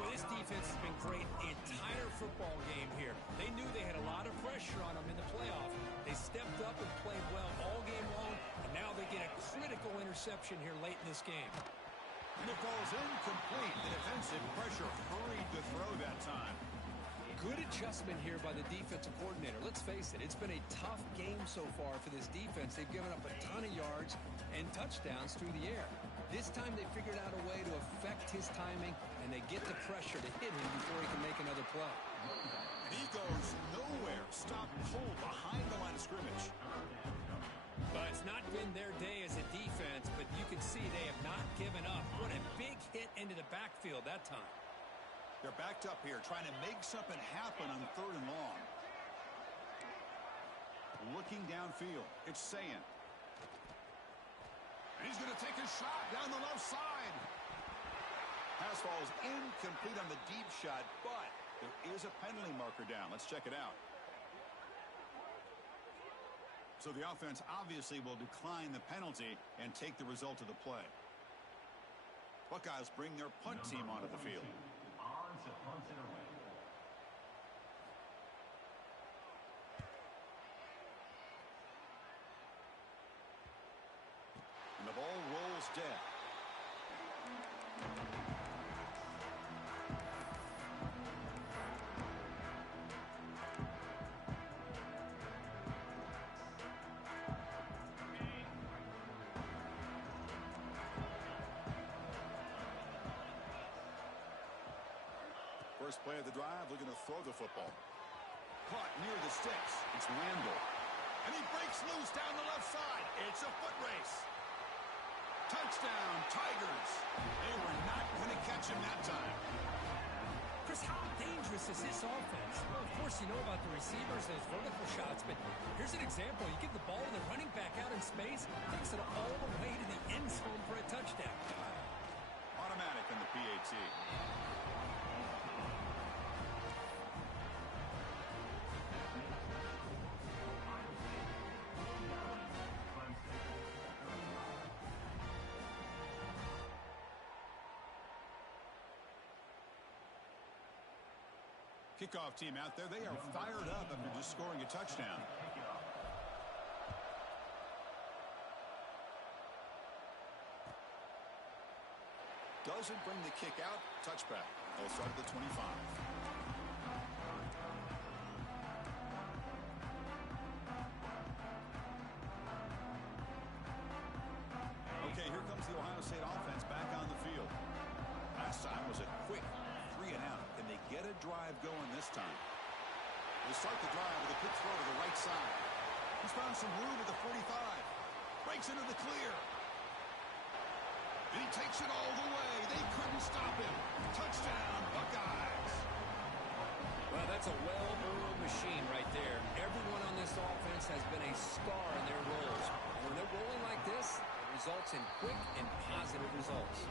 Well, this defense has been great the entire football game here. They knew they had a lot of pressure on them in the playoff. They stepped up and played well all game long, and now they get a critical interception here late in this game. And it falls incomplete. The defensive pressure hurried to throw that time. Good adjustment here by the defensive coordinator. Let's face it, it's been a tough game so far for this defense. They've given up a ton of yards and touchdowns through the air. This time they figured out a way to affect his timing, and they get the pressure to hit him before he can make another play. And he goes nowhere. Stopped cold behind the line of scrimmage. But it's not been their day as a defense, but you can see they have not given up. What a big hit into the backfield that time. They're backed up here, trying to make something happen on 3rd and long. Looking downfield, it's Sayan. And he's going to take a shot down the left side. Pass falls incomplete on the deep shot, but there is a penalty marker down. Let's check it out. So the offense obviously will decline the penalty and take the result of the play. Buckeyes bring their punt team onto the field. On to punt it away. And the ball rolls dead. First play of the drive, looking to throw the football. Caught near the sticks. It's Randall. And he breaks loose down the left side. It's a foot race. Touchdown, Tigers. They were not going to catch him that time. Chris, how dangerous is this offense? Well, of course, you know about the receivers, those vertical shots, but here's an example. You give the ball to the running back out in space, takes it all the way to the end zone for a touchdown. Automatic in the PAT. Kickoff team out there, they are fired up after just scoring a touchdown. Doesn't bring the kick out. Touchback. They'll start at the 25. Okay, here comes the Ohio State offense back on the field. Last time was a quick 3 and out. Can they get a drive going this time? They start the drive with a quick throw to the right side. He's found some room at the 45. Breaks into the clear. And he takes it all the way. They couldn't stop him. Touchdown, Buckeyes. Well, that's a well-oiled machine right there. Everyone on this offense has been a star in their roles. When they're rolling like this, it results in quick and positive results.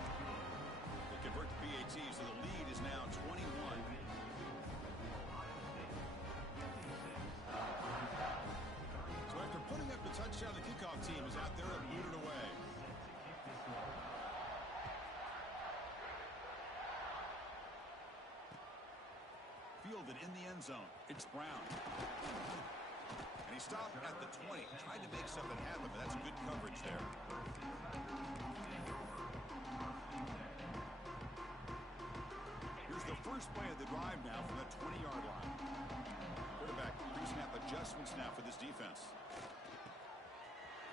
They convert the PATs, so the lead is now 21. So after putting up the touchdown, the kickoff team is out there and booted away. Fielded in the end zone. It's Brown. And he stopped at the 20. Tried to make something happen, but that's good coverage there. Here's the first play of the drive now from the 20-yard line. Quarterback pre-snap adjustments now for this defense.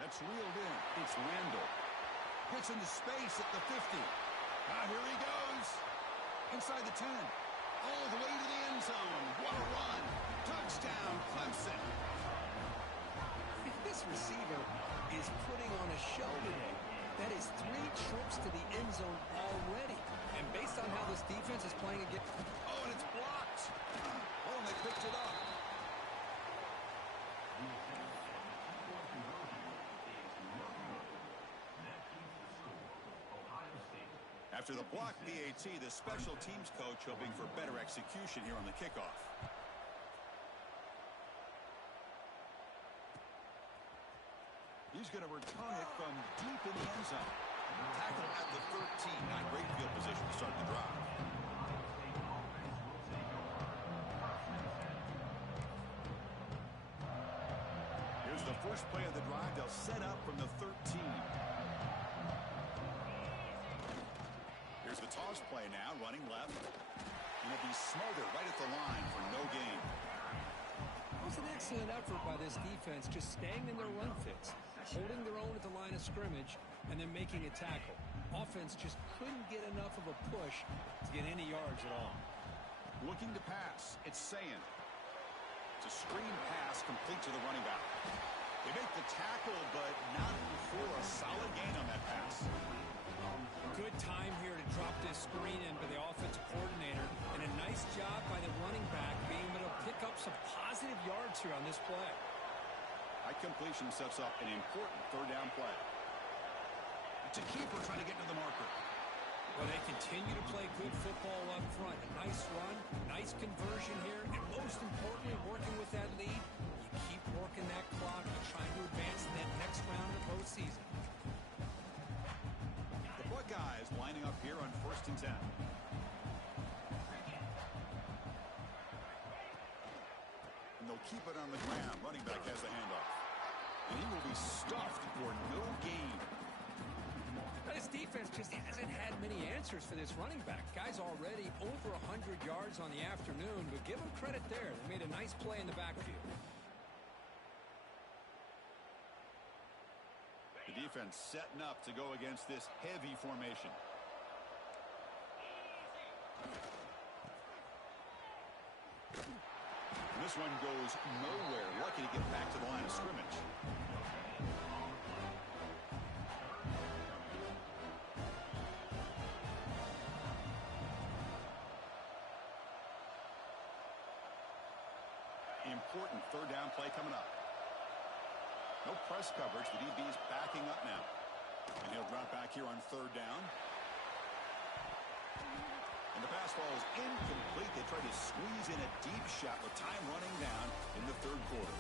That's reeled in. It's Randall. Gets into space at the 50. Now here he goes. Inside the 10. All the way to the end zone. What a run. Touchdown, Clemson. This receiver is putting on a show today. That is 3 trips to the end zone already. And based on how this defense is playing again... Oh, and it's blocked. Oh, and they picked it up. After the block PAT, the special teams coach hoping for better execution here on the kickoff. He's going to return it from deep in the end zone. Tackle at the 13. Not great field position to start the drive. Here's the first play of the drive. They'll set up from the 13. Here's the toss play now, running left. And it'll be smothered right at the line for no gain. It was an excellent effort by this defense, just staying in their run fits, holding their own at the line of scrimmage, and then making a tackle. Offense just couldn't get enough of a push to get any yards at all. Looking to pass. It's Sayin. It's a screen pass complete to the running back. They make the tackle, but not before a solid gain on that pass. Good time here to drop this screen in by the offensive coordinator, and a nice job by the running back being able to pick up some positive yards here on this play. High completion sets up an important third down play. It's a keeper trying to get to the marker. Well, they continue to play good football up front. A nice run, nice conversion here, and most importantly, working with that lead, you keep working that clock. You're trying to advance in that next round of the postseason. The Buckeyes lining up here on 1st and 10. And they'll keep it on the ground. Running back has the handoff. And he will be stuffed for no gain. This defense just hasn't had many answers for this running back. Guy's already over 100 yards on the afternoon, but give him credit there. They made a nice play in the backfield. The defense setting up to go against this heavy formation. This one goes nowhere. Lucky to get back to the line of scrimmage. Important third down play coming up. No press coverage. The DB's backing up now. And he'll drop back here on third down. And the pass ball is incomplete. They try to squeeze in a deep shot with time running down in the third quarter.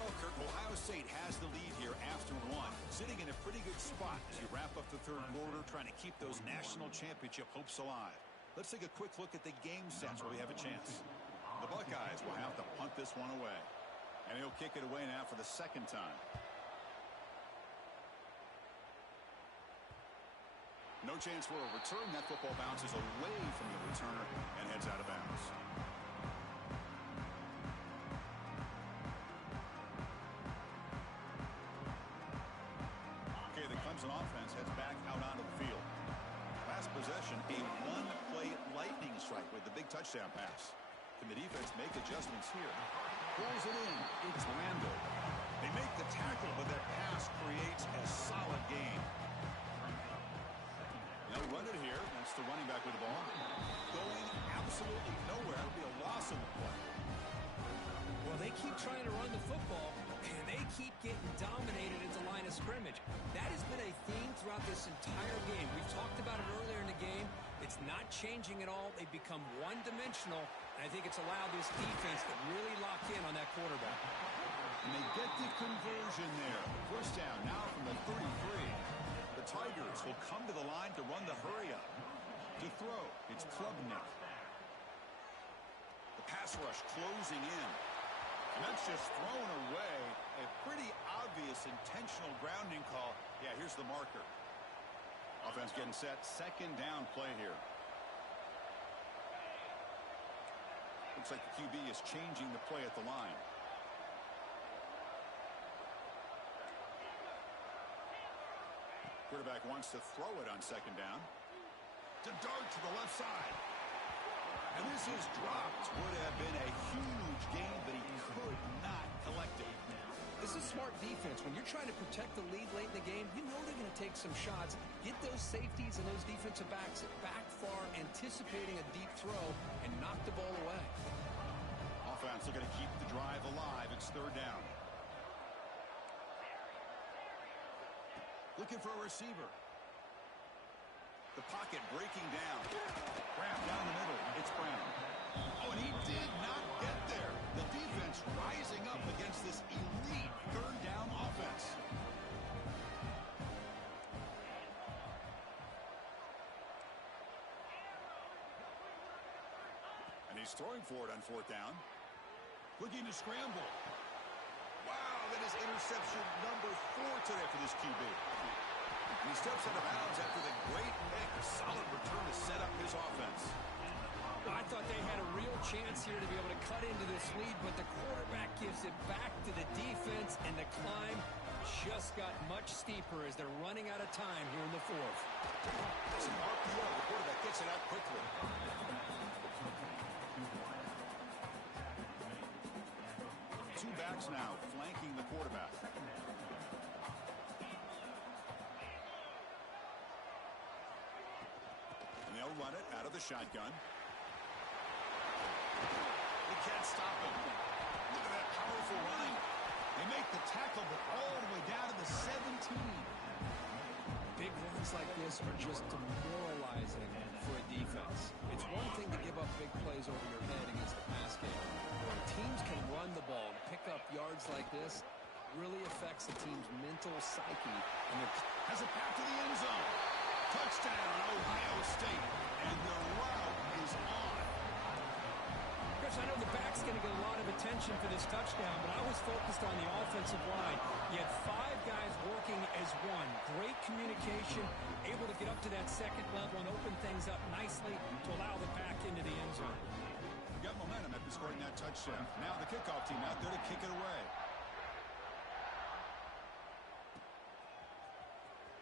Well, Kirk, Ohio State has the lead here after one, sitting in a pretty good spot as you wrap up the third quarter, trying to keep those national championship hopes alive. Let's take a quick look at the game sets where we have a chance. The Buckeyes will have to punt this one away. And he'll kick it away now for the second time. No chance for a return. That football bounces away from the returner and heads out of bounds. Okay, the Clemson offense heads back out onto the field. Last possession, a one-play lightning strike with the big touchdown pass. Can the defense make adjustments here? Pulls it in. It's Randall. They make the tackle, but that pass creates a solid gain. They'll run it here. That's the running back with the ball. Going absolutely nowhere. It'll be a loss of the play. Well, they keep trying to run the football, and they keep getting dominated at the line of scrimmage. That has been a theme throughout this entire game. We've talked about it earlier in the game. It's not changing at all. They've become one-dimensional, and I think it's allowed this defense to really lock in on that quarterback. And they get the conversion there. First down now from the 33. The Tigers will come to the line to run the hurry-up. To throw, it's Klubnik. The pass rush closing in. And that's just thrown away. A pretty obvious intentional grounding call. Yeah, here's the marker. Offense getting set. Second down play here. Looks like the QB is changing the play at the line. Quarterback wants to throw it on second down. To dart to the left side. And this is dropped. Would have been a huge gain, but he could not collect it. This is smart defense. When you're trying to protect the lead late in the game, you know they're going to take some shots. Get those safeties and those defensive backs back far, anticipating a deep throw, and knock the ball away. Offense looking to keep the drive alive. It's third down. Looking for a receiver. The pocket breaking down. Grab down the middle. It's Brown. Oh, and he did not get there. The defense rising up against this elite third down offense. And he's throwing for it on fourth down. Looking to scramble. Wow, that is interception number 4 today for this QB. And he steps out of bounds after the great pick. A solid return to set up his offense. I thought they had a real chance here to be able to cut into this lead, but the quarterback gives it back to the defense, and the climb just got much steeper as they're running out of time here in the fourth. It's an RPO. The quarterback gets it out quickly. Two backs now flanking the quarterback. And they'll run it out of the shotgun. They can't stop him. Look at that powerful running. They make the tackle, but all the way down to the 17. Big runs like this are just demoralizing for a defense. It's one thing to give up big plays over your head against the pass game. When teams can run the ball and pick up yards like this, really affects the team's mental psyche. And has a path to the end zone. Touchdown, Ohio State. And the route is on. Chris, I know the back's going to get a lot of attention for this touchdown, but I was focused on the offensive line. You had 5 guys working as one. Great communication, able to get up to that second level and open things up nicely to allow the back into the end zone. Got momentum after scoring that touchdown. Now the kickoff team out there to kick it away.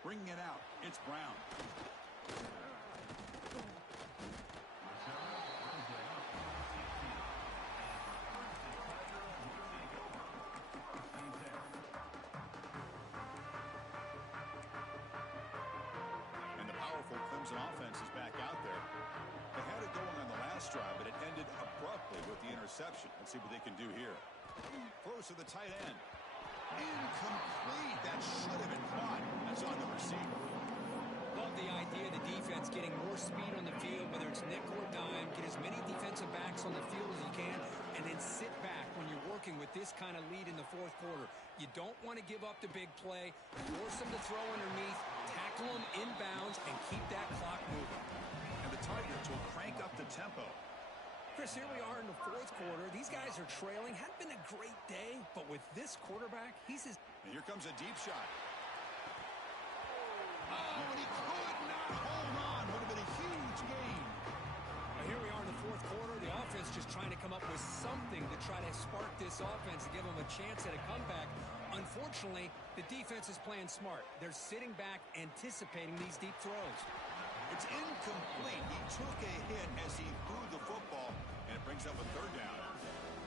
Bringing it out, it's Brown. powerful Clemson offense is back out there. They had it going on the last drive, but it ended abruptly with the interception. Let's see what they can do here. Throws to the tight end. Incomplete. That should have been caught. That's on the receiver. Love the idea of the defense getting more speed on the field, whether it's nickel or dime, get as many defensive backs on the field as you can, and then sit back when you're working with this kind of lead in the fourth quarter. You don't want to give up the big play, force them to throw underneath, tackle them inbounds, and keep that clock moving. And the Tigers will crank up the tempo. Chris, here we are in the fourth quarter. These guys are trailing. Hadn't been a great day, but with this quarterback, he's his... And here comes a deep shot. Oh, and he could not hold on. Would have been a huge gain. Now here we are in the fourth quarter. The offense just trying to come up with something to try to spark this offense and give them a chance at a comeback. Unfortunately, the defense is playing smart. They're sitting back, anticipating these deep throws. It's incomplete. He took a hit as he threw the football, and it brings up a third down.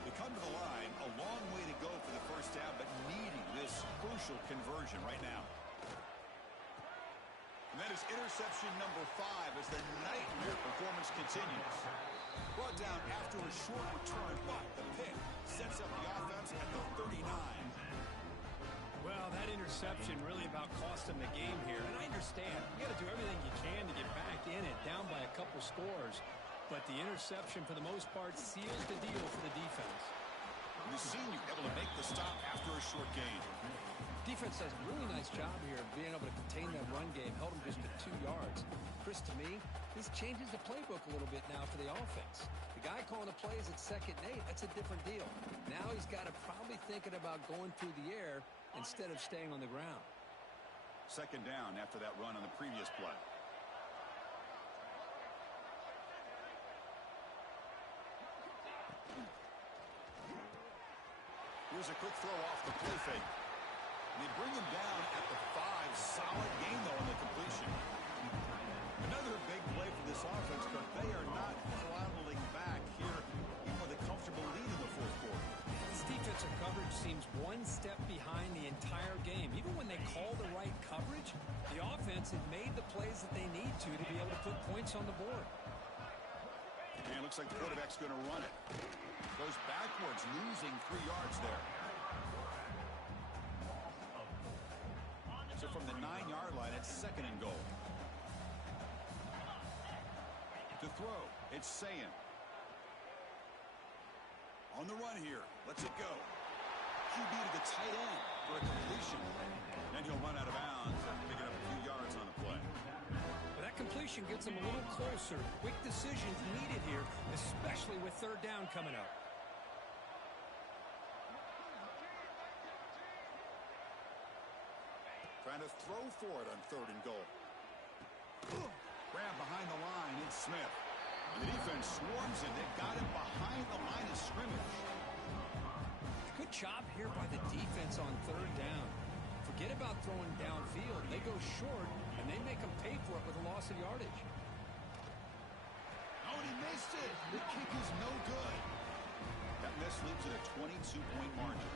They come to the line, a long way to go for the first down, but needing this crucial conversion right now. And that is interception number 5 as the nightmare performance continues. Brought down after a short return, but the pick sets up the offense at the 39. Well, that interception really about cost them the game here. And I understand. You got to do everything you can to get back in it, down by a couple scores. But the interception, for the most part, seals the deal for the defense. And the senior able to make the stop after a short gain. Defense does a really nice job here of being able to contain that run game. Held them just to 2 yards. Chris, to me, this changes the playbook a little bit now for the offense. The guy calling the plays at 2nd and 8, that's a different deal. Now he's got to probably thinking about going through the air instead of staying on the ground. 2nd down after that run on the previous play. Here's a quick throw off the play fake. And they bring him down at the 5. Solid gain, though, on the completion. Another big play for this offense, but they are not throttling back here, even with a comfortable lead in the fourth quarter. This defensive coverage seems one step behind the entire game. Even when they call the right coverage, the offense had made the plays that they need to be able to put points on the board. And it looks like the quarterback's going to run it. Goes backwards, losing 3 yards there. So from the 9-yard line, it's 2nd and goal. To throw, it's Sayin. On the run here, lets it go. QB to the tight end for a completion. And he'll run out of bounds, picking up a few yards on the play. But that completion gets them a little closer. Quick decisions needed here, especially with 3rd down coming up. Trying to throw for it on 3rd and goal. Grab behind the line, it's Smith. And the defense swarms him. They've got him behind the line of scrimmage. Good job here by the defense on 3rd down. Forget about throwing downfield. They go short, and they make them pay for it with a loss of yardage. Oh, and he missed it. The kick is no good. That miss leaves it a 22-point margin.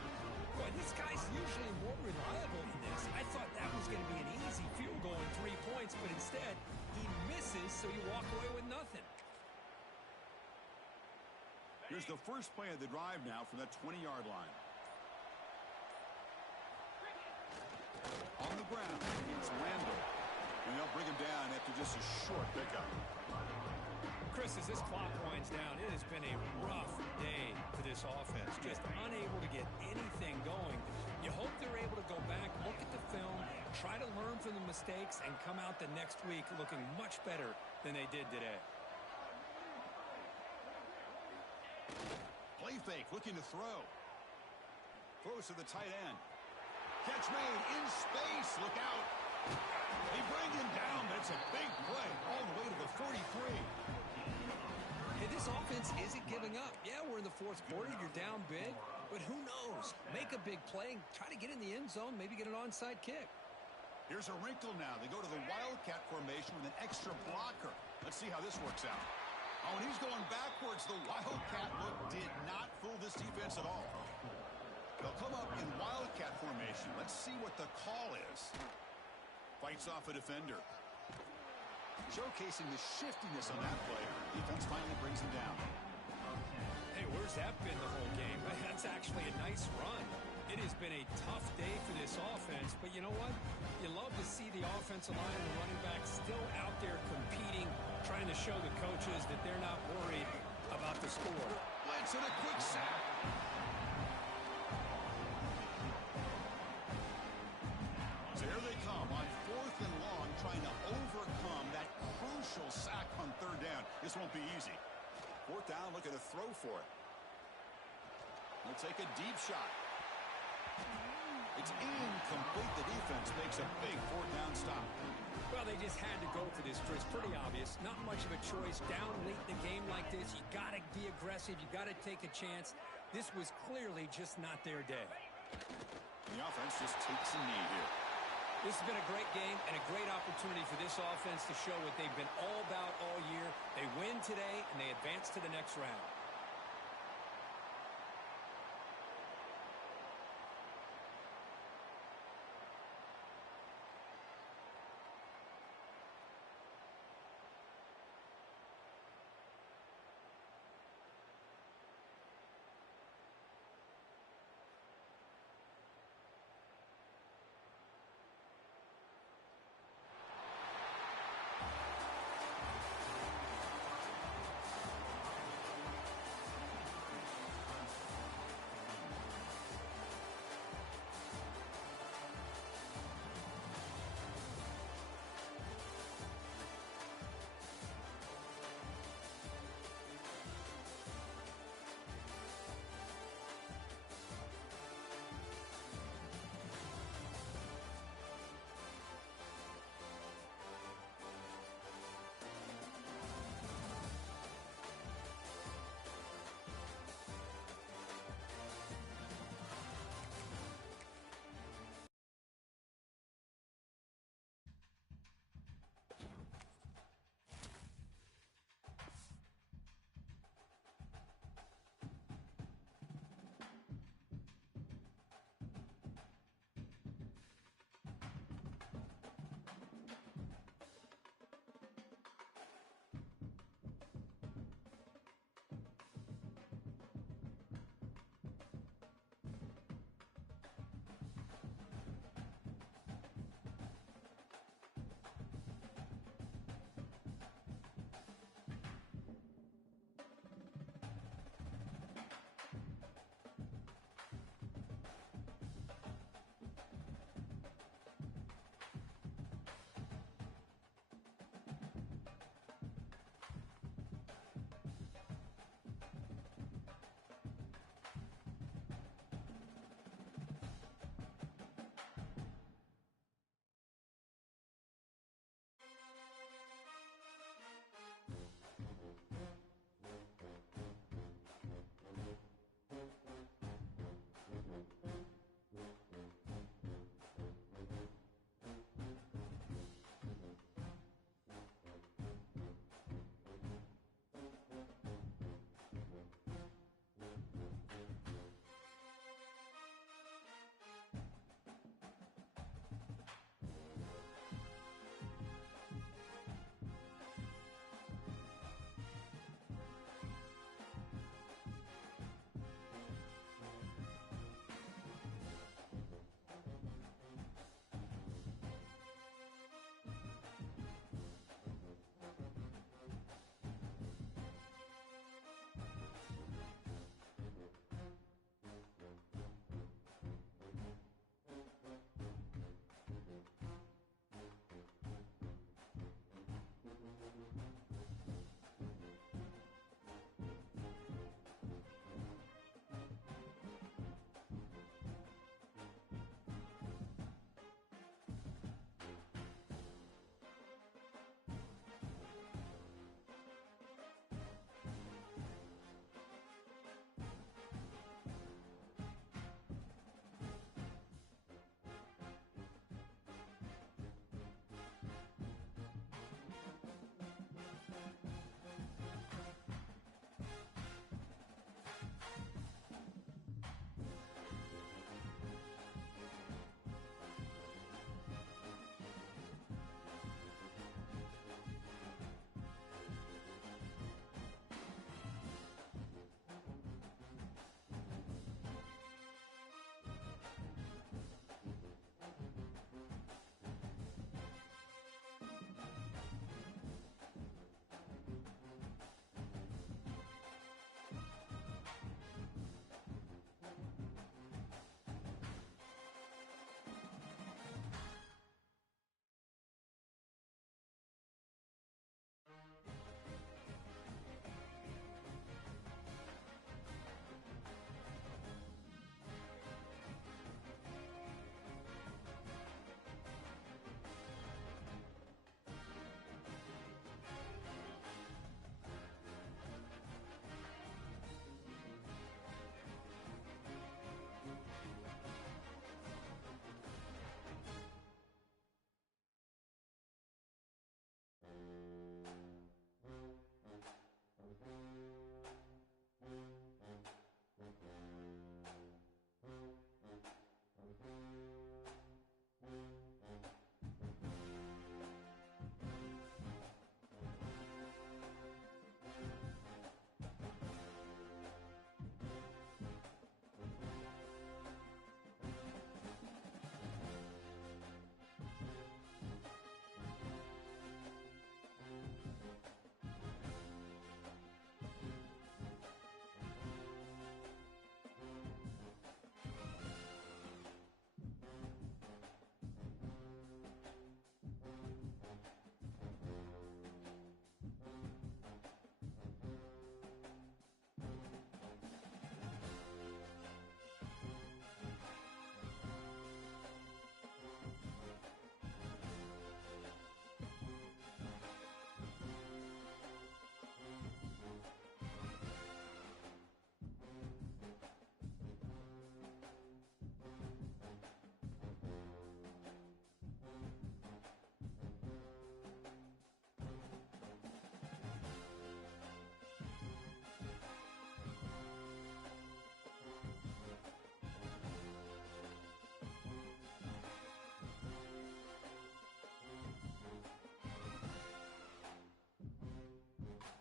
Boy, this guy's usually more reliable than this. I thought that was going to be an easy field goal in 3 points, but instead, he misses, so you walk away with nothing. Here's the first play of the drive now from that 20-yard line. On the ground, it's Randall. And they'll bring him down after just a short pickup. Chris, as this clock winds down, it has been a rough day for this offense. Just unable to get anything going. You hope they're able to go back, look at the film, try to learn from the mistakes, and come out the next week looking much better than they did today. Play fake, looking to throw. Throws to the tight end. Catch made in space. Look out. They bring him down, but it's a big play all the way to the 43. Hey, this offense isn't giving up. Yeah, we're in the fourth quarter. You're down big. But who knows? Make a big play. Try to get in the end zone. Maybe get an onside kick. Here's a wrinkle now. They go to the Wildcat formation with an extra blocker. Let's see how this works out. Oh, and he's going backwards. The Wildcat look did not fool this defense at all. They'll come up in Wildcat formation. Let's see what the call is. Fights off a defender. Showcasing the shiftiness on that play. Defense finally brings him down. Hey, where's that been the whole game? That's actually a nice run. It has been a tough day for this offense, but you know what? You love to see the offensive line and the running back still out there competing, trying to show the coaches that they're not worried about the score. Blitz and a quick sack. So here they come on 4th and long, trying to overcome that crucial sack on 3rd down. This won't be easy. 4th down, looking to throw for it. He'll take a deep shot. It's incomplete. The defense makes a big 4th down stop. Well, they just had to go for this, Chris. Pretty obvious. Not much of a choice. Down late in the game like this, you got to be aggressive. You got to take a chance. This was clearly just not their day. The offense just takes a knee here. This has been a great game and a great opportunity for this offense to show what they've been all about all year. They win today, and they advance to the next round.